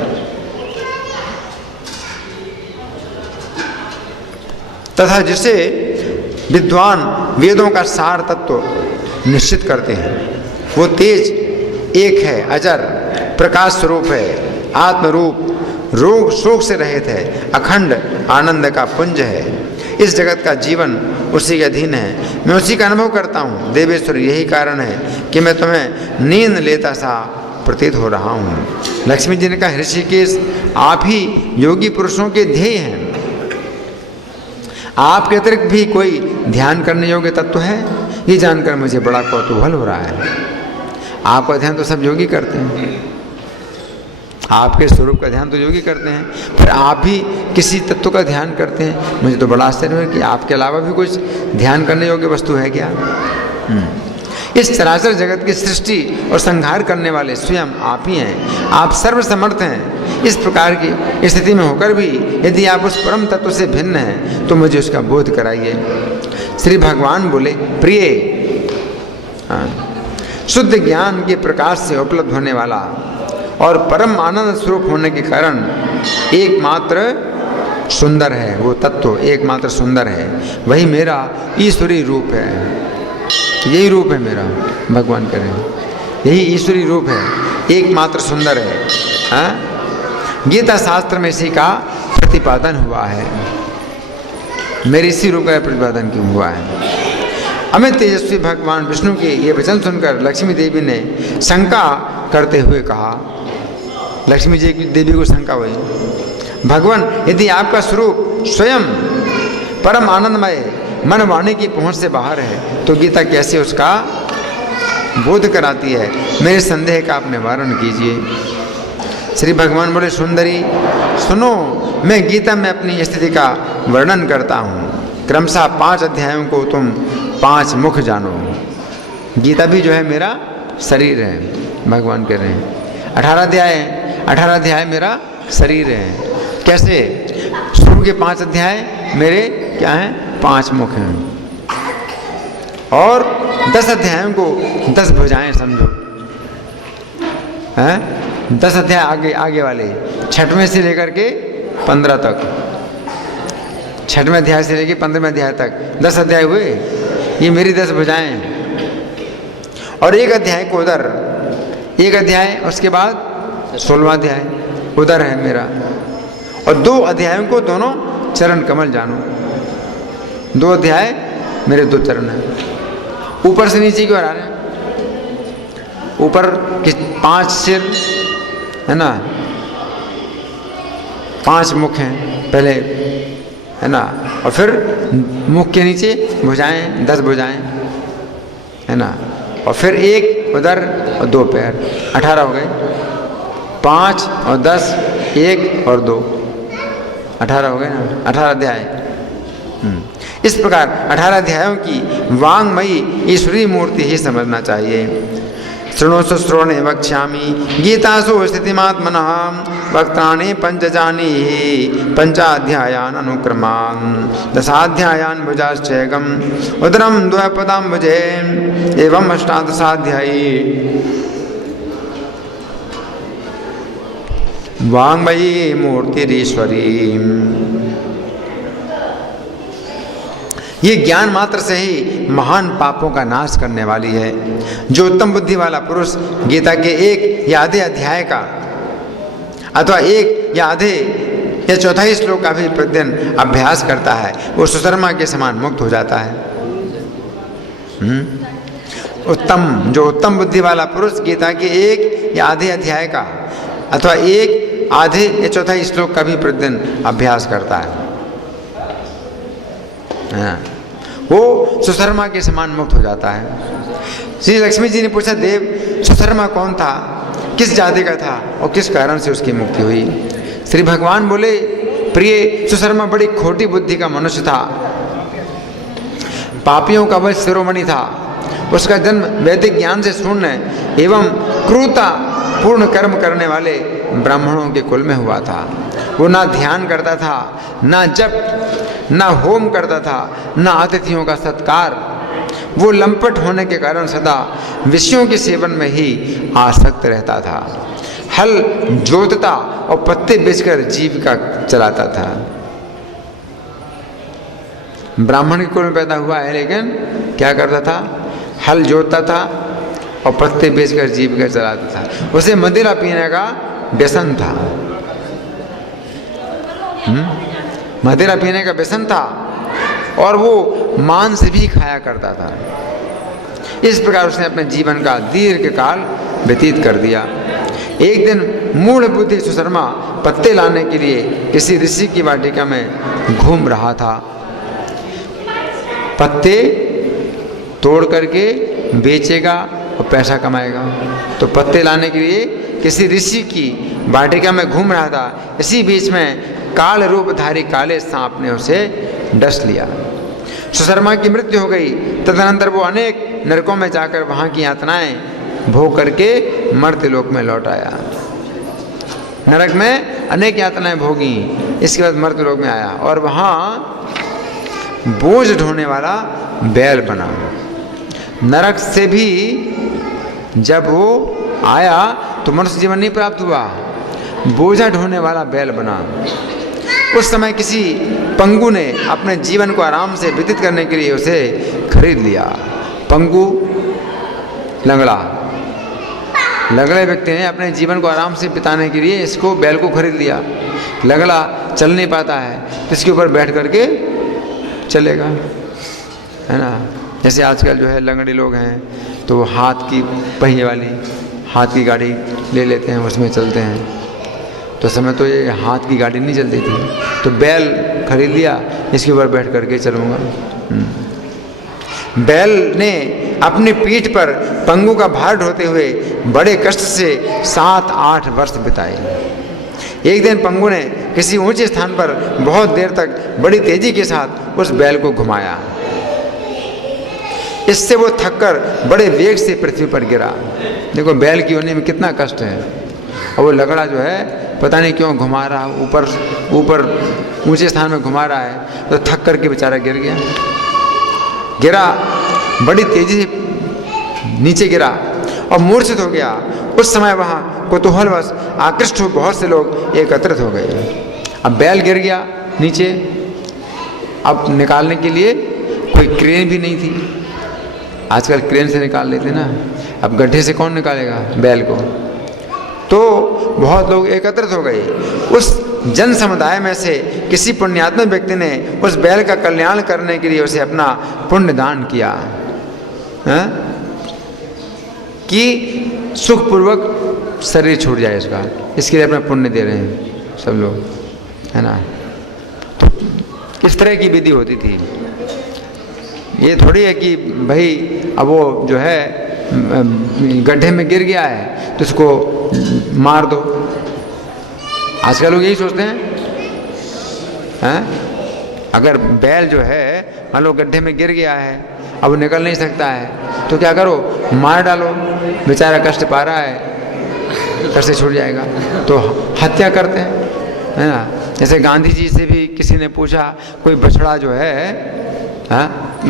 तथा जिसे विद्वान वेदों का सार तत्व निश्चित करते हैं। वो तेज एक है, अजर प्रकाश स्वरूप है, आत्मरूप, रोग शोक से रहित है, अखंड आनंद का पुंज है। इस जगत का जीवन उसी के अधीन है, मैं उसी का अनुभव करता हूँ। देवेश्वर यही कारण है कि मैं तुम्हें नींद लेता सा प्रतीत हो रहा हूँ। लक्ष्मी जी ने कहा, ऋषिकेश आप ही योगी पुरुषों के ध्येय हैं, आपके अतिरिक्त भी कोई ध्यान करने योग्य तत्व है? ये जानकर मुझे बड़ा कौतूहल हो रहा है। आपका ध्यान तो सब योगी करते हैं, आपके स्वरूप का ध्यान तो योगी करते हैं, फिर आप भी किसी तत्व का ध्यान करते हैं। मुझे तो बड़ा आश्चर्य है कि आपके अलावा भी कुछ ध्यान करने योग्य वस्तु है क्या? इस चराचर जगत की सृष्टि और संहार करने वाले स्वयं आप ही हैं। आप सर्वसमर्थ हैं। इस प्रकार की स्थिति में होकर भी यदि आप उस परम तत्व से भिन्न हैं तो मुझे उसका बोध कराइए। श्री भगवान बोले, प्रिय शुद्ध ज्ञान के प्रकाश से उपलब्ध होने वाला और परम आनंद स्वरूप होने के कारण एकमात्र सुंदर है, वो तत्व एकमात्र सुंदर है, वही मेरा ईश्वरी रूप है। यही रूप है मेरा, भगवान करें, यही ईश्वरी रूप है, एकमात्र सुंदर है। गीता शास्त्र में इसी का प्रतिपादन हुआ है, मेरे इसी रूप का प्रतिपादन क्यों हुआ है। अमित तेजस्वी भगवान विष्णु के ये वचन सुनकर लक्ष्मी देवी ने शंका करते हुए कहा, लक्ष्मी जी देवी को शंका हुई, भगवान यदि आपका स्वरूप स्वयं परम आनंदमय मन वाणी की पहुंच से बाहर है तो गीता कैसे उसका बोध कराती है? मेरे संदेह का आप निवारण कीजिए। श्री भगवान बोले, सुंदरी सुनो, मैं गीता में अपनी स्थिति का वर्णन करता हूँ। क्रमशः 5 अध्यायों को तुम 5 मुख जानो। गीता भी जो है मेरा शरीर है, भगवान कह रहे हैं। 18 अध्याय मेरा शरीर है। कैसे? शुरू के 5 अध्याय मेरे क्या हैं? 5 मुख हैं। और 10 अध्यायों को 10 भुजाएं समझो, हैं? 10 अध्याय आगे वाले 6वें से लेकर के 15 तक, 6वें अध्याय से लेकर 15वें अध्याय तक 10 अध्याय हुए। ये मेरी 10 भुजाएं हैं। और एक अध्याय को उधर, एक अध्याय उसके बाद 16वां अध्याय उधर है मेरा। और 2 अध्यायों को दोनों चरण कमल जानो। 2 अध्याय मेरे 2 चरण हैं। ऊपर से नीचे की ओर आ रहे हैं। ऊपर 5 सिर है ना, 5 मुख हैं पहले, है ना, और फिर मुख के नीचे भुजाएं, 10 भुजाएं, है ना, और फिर 1 उधर और 2 पैर, 18 हो गए। 5 और 10, 1 और 2, 18 हो गए ना, 18 अध्याय। इस प्रकार 18 अध्यायों की वांगमयी ईश्वरीय मूर्ति ही समझना चाहिए। शृणोसु श्रोणे वक्ष्यामि गीतासु स्थितिमात्मनः वक्त्राणि पंचजानी पंचाध्यायान अनुक्रमान् दशाध्यायान भुजाश्चैकम् उदरम द्वैपदाम्बुजे एवं अष्टादशाध्यायी। वांगमयी मूर्तिरीश्वरी। ये ज्ञान मात्र से ही महान पापों का नाश करने वाली है। जो उत्तम बुद्धि वाला पुरुष गीता के एक या आधे अध्याय का अथवा एक या आधे या चौथाई श्लोक का भी प्रतिदिन अभ्यास करता है, वो सुशर्मा के समान मुक्त हो जाता है। जो उत्तम बुद्धि वाला पुरुष गीता के एक या आधे अध्याय का अथवा एक आधे या चौथाई श्लोक का भी प्रतिदिन अभ्यास करता है, वो सुशर्मा के समान मुक्त हो जाता है। श्री लक्ष्मी जी ने पूछा, देव सुशर्मा कौन था, किस जाति का था और किस कारण से उसकी मुक्ति हुई? श्री भगवान बोले, प्रिय सुशर्मा बड़ी खोटी बुद्धि का मनुष्य था, पापियों का वह शिरोमणि था। उसका जन्म वैदिक ज्ञान से शून्य एवं क्रूरता पूर्ण कर्म करने वाले ब्राह्मणों के कुल में हुआ था। वो ना ध्यान करता था, ना जप, ना होम करता था, ना अतिथियों का सत्कार। वो लंपट होने के कारण सदा विषयों के सेवन में ही आसक्त रहता था। हल जोतता और पत्ते बेचकर जीविका चलाता था। ब्राह्मण के कुल में पैदा हुआ है, लेकिन क्या करता था? हल जोतता था और पत्ते बेचकर जीविका चलाता था। उसे मदिरा पीने का व्यसन था। मदिरा पीने का व्यसन था और वो मांस भी खाया करता था। इस प्रकार उसने अपने जीवन का दीर्घ काल व्यतीत कर दिया। एक दिन मूढ़ बुद्धि सुशर्मा पत्ते लाने के लिए किसी ऋषि की वाटिका में घूम रहा था। पत्ते तोड़ करके बेचेगा और पैसा कमाएगा। तो पत्ते लाने के लिए किसी ऋषि की वाटिका में घूम रहा था। इसी बीच में काल रूपधारी काले सांप ने उसे डस लिया। सुशर्मा की मृत्यु हो गई। तदनंतर वो अनेक नरकों में जाकर वहाँ की यातनाएं भोग करके मर्त्य लोक में लौट आया। नरक में अनेक यातनाएं भोगी, इसके बाद मर्त्य लोक में आया और वहाँ बोझ ढोने वाला बैल बना। नरक से भी जब वो आया तो मनुष्य जीवन नहीं प्राप्त हुआ, बोझा ढोने वाला बैल बना। उस समय किसी पंगु ने अपने जीवन को आराम से व्यतीत करने के लिए उसे खरीद लिया। पंगु लंगड़ा, लंगड़े व्यक्ति ने अपने जीवन को आराम से बिताने के लिए इसको बैल को खरीद लिया। लंगड़ा चल नहीं पाता है तो इसके ऊपर बैठ करके चलेगा, है ना। जैसे आजकल जो है लंगड़े लोग हैं तो हाथ की पहिए वाली हाथ की गाड़ी ले लेते हैं, उसमें चलते हैं। तो समय तो ये हाथ की गाड़ी नहीं चलती थी, तो बैल खरीद लिया, इसके ऊपर बैठ करके चलूँगा। बैल ने अपनी पीठ पर पंगु का भार ढोते हुए बड़े कष्ट से 7-8 वर्ष बिताए। एक दिन पंगु ने किसी ऊंचे स्थान पर बहुत देर तक बड़ी तेजी के साथ उस बैल को घुमाया। इससे वो थककर बड़े वेग से पृथ्वी पर गिरा। देखो बैल की होने में कितना कष्ट है, और वो लगड़ा जो है पता नहीं क्यों घुमा रहा, ऊपर ऊंचे स्थान में घुमा रहा है, तो थक करके बेचारा गिरा, बड़ी तेजी से नीचे गिरा और मूर्छित हो गया। उस समय वहाँ कुतूहलवश आकृष्ट हो बहुत से लोग एकत्रित हो गए। अब बैल गिर गया नीचे, अब निकालने के लिए कोई क्रेन भी नहीं थी। आजकल क्रेन से निकाल लेते ना, अब गड्ढे से कौन निकालेगा बैल को। तो बहुत लोग एकत्रित हो गए। उस जन समुदाय में से किसी पुण्यात्मा व्यक्ति ने उस बैल का कल्याण करने के लिए उसे अपना पुण्य दान किया, कि सुखपूर्वक शरीर छूट जाए इसका, इसके लिए अपना पुण्य दे रहे हैं सब लोग, है ना। तो इस तरह की विधि होती थी। ये थोड़ी है कि भाई अब वो जो है गड्ढे में गिर गया है तो उसको मार दो। आजकल लोग यही सोचते हैं, अगर बैल जो है मान लो गड्ढे में गिर गया है, अब वो निकल नहीं सकता है, तो क्या करो, मार डालो, बेचारा कष्ट पा रहा है, कष्ट छूट जाएगा, तो हत्या करते हैं, है ना। जैसे गांधी जी से भी किसी ने पूछा, कोई बछड़ा जो है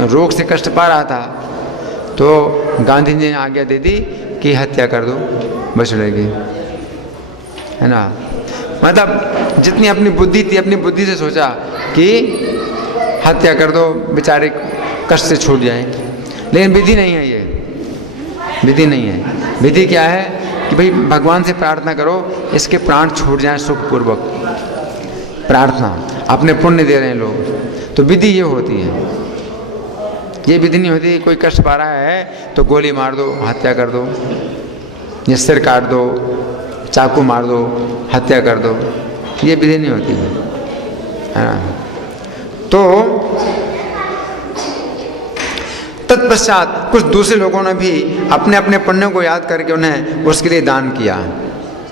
रोग से कष्ट पा रहा था, तो गांधी जी ने आज्ञा दे दी कि हत्या कर दो बछड़े की, है ना। मतलब जितनी अपनी बुद्धि थी, अपनी बुद्धि से सोचा कि हत्या कर दो, बेचारे कष्ट से छूट जाए, लेकिन विधि नहीं है, ये विधि नहीं है। विधि क्या है कि भाई भगवान से प्रार्थना करो इसके प्राण छूट जाएं सुखपूर्वक, प्रार्थना, अपने पुण्य दे रहे हैं लोग, तो विधि ये होती है। ये विधि नहीं होती कोई कष्ट पा रहा है तो गोली मार दो, हत्या कर दो, या सिर काट दो, चाकू मार दो, हत्या कर दो, ये विधि नहीं होती है ना। तो तत्पश्चात कुछ दूसरे लोगों ने भी अपने अपने पुण्यों को याद करके उन्हें उसके लिए दान किया।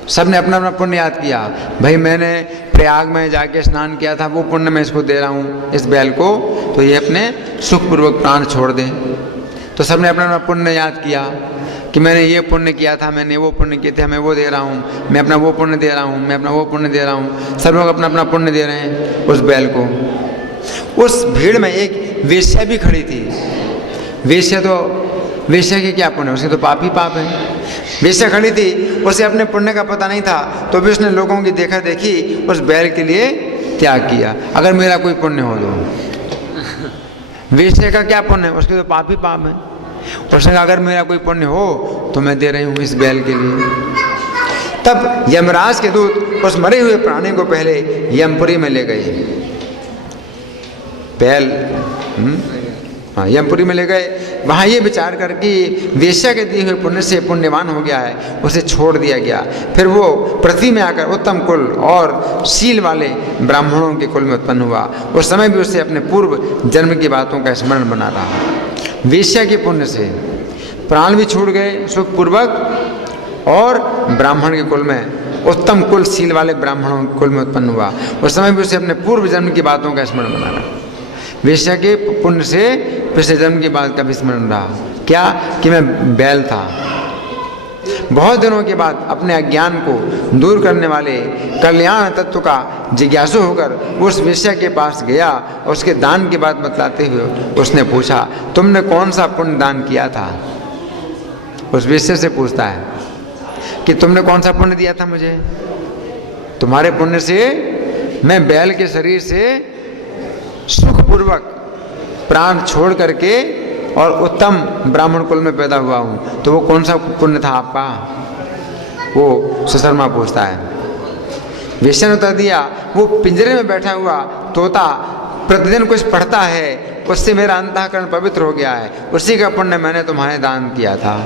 सब ने अपना अपना पुण्य याद किया, भाई मैंने प्रयाग में जाके स्नान किया था, वो पुण्य मैं इसको दे रहा हूँ, इस बैल को, तो ये अपने सुखपूर्वक प्राण छोड़ दे। तो सब ने अपना अपना पुण्य याद किया कि मैंने ये पुण्य किया था, मैंने वो पुण्य किए थे, मैं वो दे रहा हूँ, मैं अपना वो पुण्य दे रहा हूँ, मैं अपना वो पुण्य दे रहा हूँ। सब लोग अपना अपना पुण्य दे रहे हैं उस बैल को। उस भीड़ में एक वेश्या भी खड़ी थी। वेश्या के क्या पुण्य, उसके तो पाप ही पाप है। वेश्या खड़ी थी, उसे अपने पुण्य का पता नहीं था, तो भी उसने लोगों की देखा देखी उस बैल के लिए त्याग किया। अगर मेरा कोई पुण्य हो तो वेश्या का क्या पुण्य, उसके तो पाप ही पाप है। उसने कहा अगर मेरा कोई पुण्य हो तो मैं दे रही हूँ इस बैल के लिए। तब यमराज के दूत उस मरे हुए प्राणी को पहले यमपुरी में ले गए। बैल यमपुरी में ले गए। वहाँ ये विचार कर कि वेश्या के दिए हुए पुण्य से पुण्यवान हो गया है, उसे छोड़ दिया गया। फिर वो पृथ्वी में आकर उत्तम कुल और शील वाले ब्राह्मणों के कुल में उत्पन्न हुआ। उस समय भी उसे अपने पूर्व जन्म की बातों का स्मरण बना रहा। वेश्या के पुण्य से प्राण भी छूट गए सुखपूर्वक, और ब्राह्मण के कुल में उत्तम कुल शील वाले ब्राह्मणों के कुल में उत्पन्न हुआ। उस समय भी उसे अपने पूर्व जन्म की बातों का स्मरण बना रहा। वेश्या के पुण्य से पिछले जन्म की बात का भी स्मरण रहा, क्या कि मैं बैल था। बहुत दिनों के बाद अपने अज्ञान को दूर करने वाले कल्याण तत्व का जिज्ञासु होकर उस वेश्या के पास गया। उसके दान की बात बतलाते हुए उसने पूछा, तुमने कौन सा पुण्य दान किया था? उस वेश्या से पूछता है कि तुमने कौन सा पुण्य दिया था मुझे? तुम्हारे पुण्य से मैं बैल के शरीर से सुखपूर्वक प्राण छोड़ करके और उत्तम ब्राह्मण कुल में पैदा हुआ हूँ। तो वो कौन सा पुण्य था आपका? वो सुशर्मा पूछता है। वेश्या ने उत्तर दिया, वो पिंजरे में बैठा हुआ तोता प्रतिदिन कुछ पढ़ता है, उससे मेरा अंतःकरण पवित्र हो गया है, उसी का पुण्य मैंने तुम्हारे दान किया था।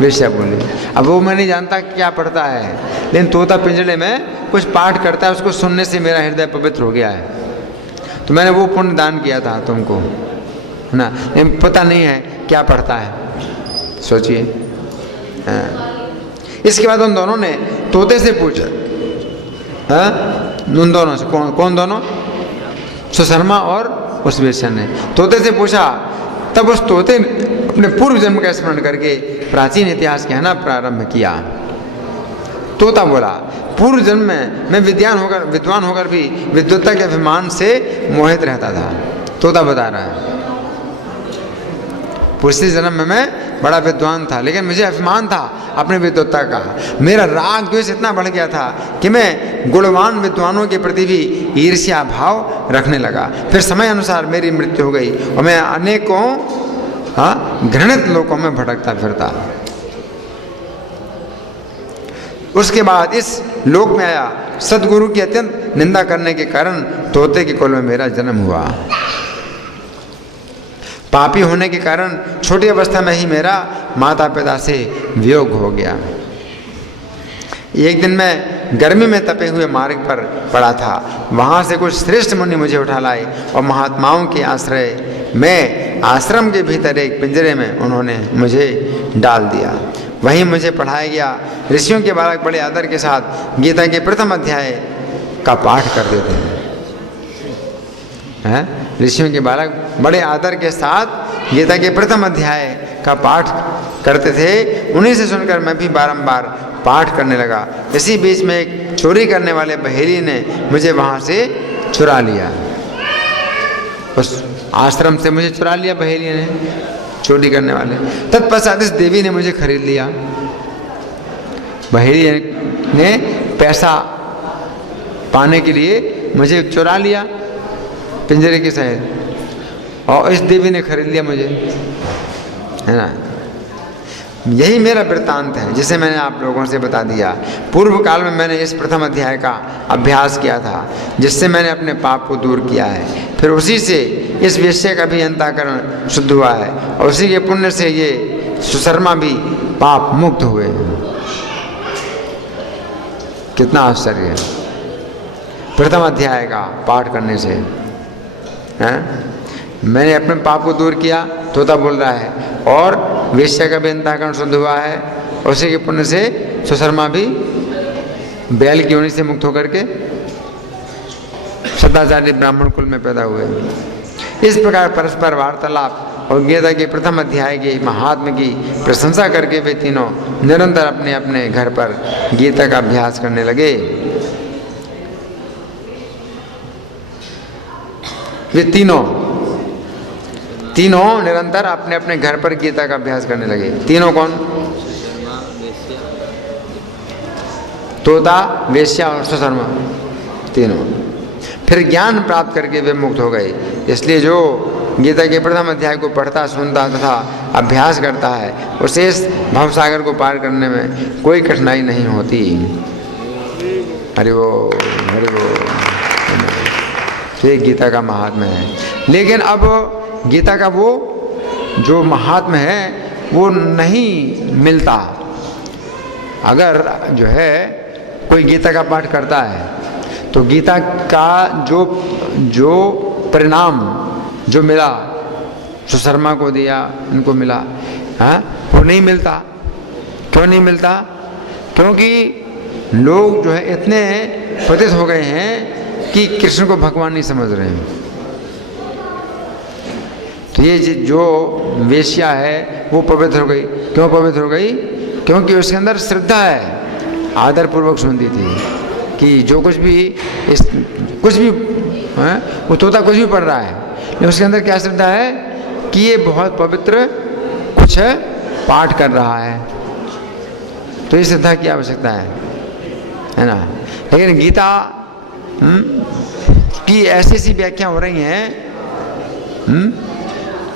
वेश्या बोली, अब वो मैं नहीं जानता क्या पढ़ता है, लेकिन तोता पिंजरे में कुछ पाठ करता है, उसको सुनने से मेरा हृदय पवित्र हो गया है, तो मैंने वो पुण्य दान किया था तुमको, है ना। पता नहीं है क्या पढ़ता है, सोचिए। इसके बाद उन दोनों ने तोते से पूछा, उन दोनों से, कौन दोनों? सुशर्मा और उस वेश्या ने तोते से पूछा। तब उस तोते ने अपने पूर्व जन्म का स्मरण करके प्राचीन इतिहास कहना प्रारंभ किया। तोता बोला, पूर्व जन्म में मैं विद्वान होकर भी विद्वत्ता के अभिमान से मोहित रहता था। तोता बता रहा है, पिछले जन्म में मैं बड़ा विद्वान था, लेकिन मुझे अभिमान था अपने विद्वत्ता का। मेरा राग द्वेष इतना बढ़ गया था कि मैं गुणवान विद्वानों के प्रति भी ईर्ष्या भाव रखने लगा। फिर समय अनुसार मेरी मृत्यु हो गई और मैं अनेकों घृणित लोकों में भटकता फिरता। उसके बाद इस लोक में आया। सदगुरु की अत्यंत निंदा करने के कारण तोते के कुल में मेरा जन्म हुआ। पापी होने के कारण छोटी अवस्था में ही मेरा माता पिता से वियोग हो गया। एक दिन मैं गर्मी में तपे हुए मार्ग पर पड़ा था। वहाँ से कुछ श्रेष्ठ मुनि मुझे उठा लाए और महात्माओं के आश्रय में आश्रम के भीतर एक पिंजरे में उन्होंने मुझे डाल दिया। वहीं मुझे पढ़ाया गया। ऋषियों के बालक बड़े आदर के साथ गीता के प्रथम अध्याय का पाठ करते थे। हैं, ऋषियों के बालक बड़े आदर के साथ गीता के प्रथम अध्याय का पाठ करते थे। उन्हीं से सुनकर मैं भी बारंबार पाठ करने लगा। इसी बीच में एक चोरी करने वाले बहेली ने मुझे वहाँ से चुरा लिया। उस आश्रम से मुझे चुरा लिया बहेली ने, चोरी करने वाले। तत्पश्चात इस देवी ने मुझे खरीद लिया। बहेली ने पैसा पाने के लिए मुझे चुरा लिया पिंजरे के सहित, और इस देवी ने खरीद लिया मुझे, है ना। यही मेरा वृत्तांत है जिसे मैंने आप लोगों से बता दिया। पूर्व काल में मैंने इस प्रथम अध्याय का अभ्यास किया था, जिससे मैंने अपने पाप को दूर किया है। फिर उसी से इस वेश्या का भी अंतःकरण शुद्ध हुआ है, और उसी के पुण्य से ये सुशर्मा भी पाप मुक्त हुए। कितना आश्चर्य है प्रथम अध्याय का पाठ करने से, हैं? मैंने अपने पाप को दूर किया, तोता बोल रहा है, और वेश्या का भी अंतःकरण शुद्ध हुआ है। उसी के पुण्य से सुशर्मा भी बैल की योनि से मुक्त होकर के सदाचारी ब्राह्मण कुल में पैदा हुए। इस प्रकार परस्पर वार्तालाप और गीता के प्रथम अध्याय के महात्म्य की प्रशंसा करके वे तीनों निरंतर अपने अपने घर पर गीता का अभ्यास करने लगे। वे तीनों निरंतर अपने अपने घर पर गीता का अभ्यास करने लगे। तीनों कौन? तोता, वेश्या और सुशर्मा, तीनों। फिर ज्ञान प्राप्त करके वे मुक्त हो गए। इसलिए जो गीता के प्रथम अध्याय को पढ़ता, सुनता तथा अभ्यास करता है, उसे इस भवसागर को पार करने में कोई कठिनाई नहीं होती। हरि वो, हरि वो। तो ये गीता का महात्म्य है। लेकिन अब गीता का वो जो महात्म्य है वो नहीं मिलता। अगर जो है कोई गीता का पाठ करता है तो गीता का जो परिणाम जो मिला, सुशर्मा को दिया, इनको मिला, हाँ, वो नहीं मिलता। क्यों नहीं मिलता? क्योंकि लोग जो है इतने पतित हो गए हैं कि कृष्ण को भगवान नहीं समझ रहे हैं। तो ये जो वेश्या है वो पवित्र हो गई। क्यों पवित्र हो गई? क्योंकि उसके अंदर श्रद्धा है। आदर पूर्वक सुनती थी कि जो कुछ भी है, वो तोता कुछ भी पढ़ रहा है, लेकिन उसके अंदर क्या श्रद्धा है कि ये बहुत पवित्र कुछ पाठ कर रहा है। तो ये श्रद्धा की आवश्यकता है ना। लेकिन गीता की ऐसी ऐसी व्याख्या हो रही हैं,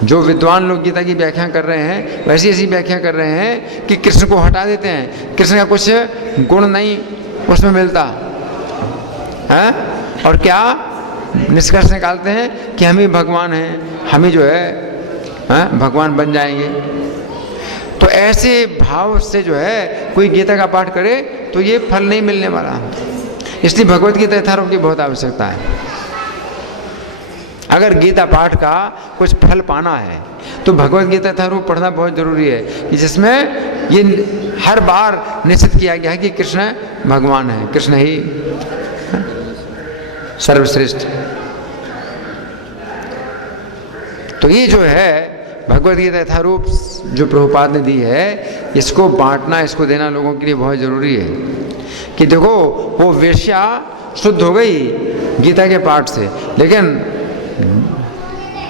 जो विद्वान लोग गीता की व्याख्या कर रहे हैं वैसी ऐसी व्याख्या कर रहे हैं कि कृष्ण को हटा देते हैं। कृष्ण का कुछ गुण नहीं उसमें मिलता है, और क्या निष्कर्ष निकालते हैं कि हम ही भगवान हैं, हम ही जो है भगवान बन जाएंगे। तो ऐसे भाव से जो है कोई गीता का पाठ करे तो ये फल नहीं मिलने वाला। इसलिए भगवत गीता यथारूप की बहुत आवश्यकता है। अगर गीता पाठ का कुछ फल पाना है तो भगवत गीता यथारूप पढ़ना बहुत जरूरी है, कि जिसमें ये हर बार निश्चित किया गया है कि कृष्ण भगवान है, कृष्ण ही सर्वश्रेष्ठ। तो ये जो है भगवत गीता यथारूप जो प्रभुपाद ने दी है, इसको बांटना, इसको देना लोगों के लिए बहुत जरूरी है। कि देखो वो वेश्या शुद्ध हो गई गीता के पाठ से, लेकिन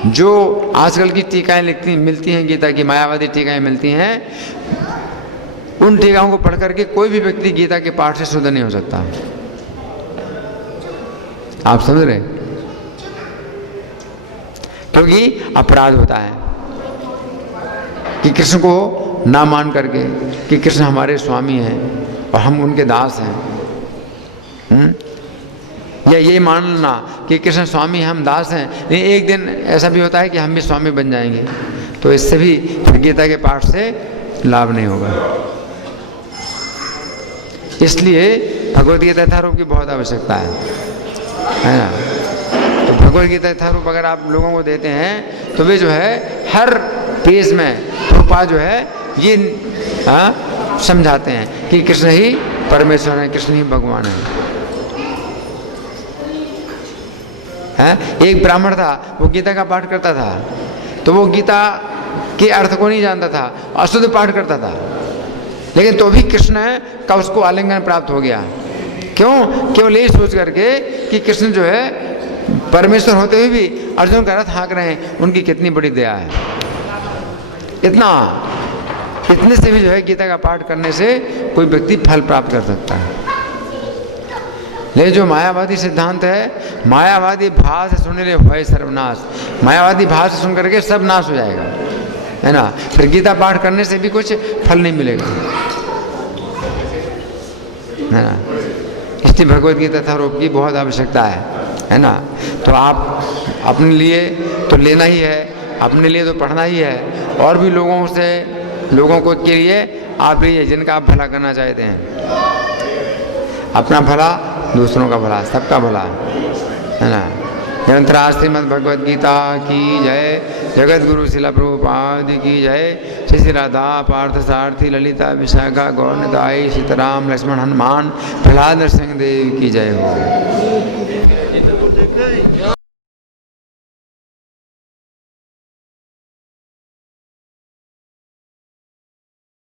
जो आजकल की टीकाएं मिलती हैं, गीता की मायावादी टीकाएं मिलती हैं, उन टीकाओं को पढ़ करके कोई भी व्यक्ति गीता के पाठ से शुद्ध नहीं हो सकता। आप समझ रहे? क्योंकि अपराध होता है कि कृष्ण को ना मान करके कि कृष्ण हमारे स्वामी हैं और हम उनके दास हैं, या ये मानना कि कृष्ण स्वामी हम दास हैं, लेकिन एक दिन ऐसा भी होता है कि हम भी स्वामी बन जाएंगे। तो इससे भी गीता के पाठ से लाभ नहीं होगा। इसलिए भगवत गीता यथारूप की बहुत आवश्यकता है ना। तो भगवत गीता यथारूप अगर आप लोगों को देते हैं तो वे जो है हर पेज में प्रभुपाद जो है ये समझाते हैं कि कृष्ण ही परमेश्वर है, कृष्ण ही भगवान है। हैं? एक ब्राह्मण था, वो गीता का पाठ करता था, तो वो गीता के अर्थ को नहीं जानता था, अशुद्ध पाठ करता था, लेकिन तो भी कृष्ण का उसको आलिंगन प्राप्त हो गया। क्यों? केवल ये सोच करके कि कृष्ण जो है परमेश्वर होते हुए भी अर्जुन का रथ हाँक रहे हैं, उनकी कितनी बड़ी दया है। इतने से भी जो है गीता का पाठ करने से कोई व्यक्ति फल प्राप्त कर सकता है। ले जो मायावादी सिद्धांत है, मायावादी भाव से सुनने ले भय सर्वनाश, मायावादी भाव से सुन करके सब नाश हो जाएगा, है ना। फिर गीता पाठ करने से भी कुछ फल नहीं मिलेगा, है ना। इसलिए भगवत गीता तथा रूप की बहुत आवश्यकता है ना। तो आप अपने लिए तो लेना ही है, अपने लिए तो पढ़ना ही है, और भी लोगों को के लिए आप भी जिनका आप भला करना चाहते हैं, अपना भला, दूसरों का भला, सबका भला, है ना। ग्रंथराज श्रीमद् भगवद गीता की जय, जगत गुरु शिला प्रभुपाद की जय। श्री राधा पार्थ सारथी ललिता विशाखा गौरदाई सीताराम लक्ष्मण हनुमान प्रहलाद नरसिंह देव की जय हो।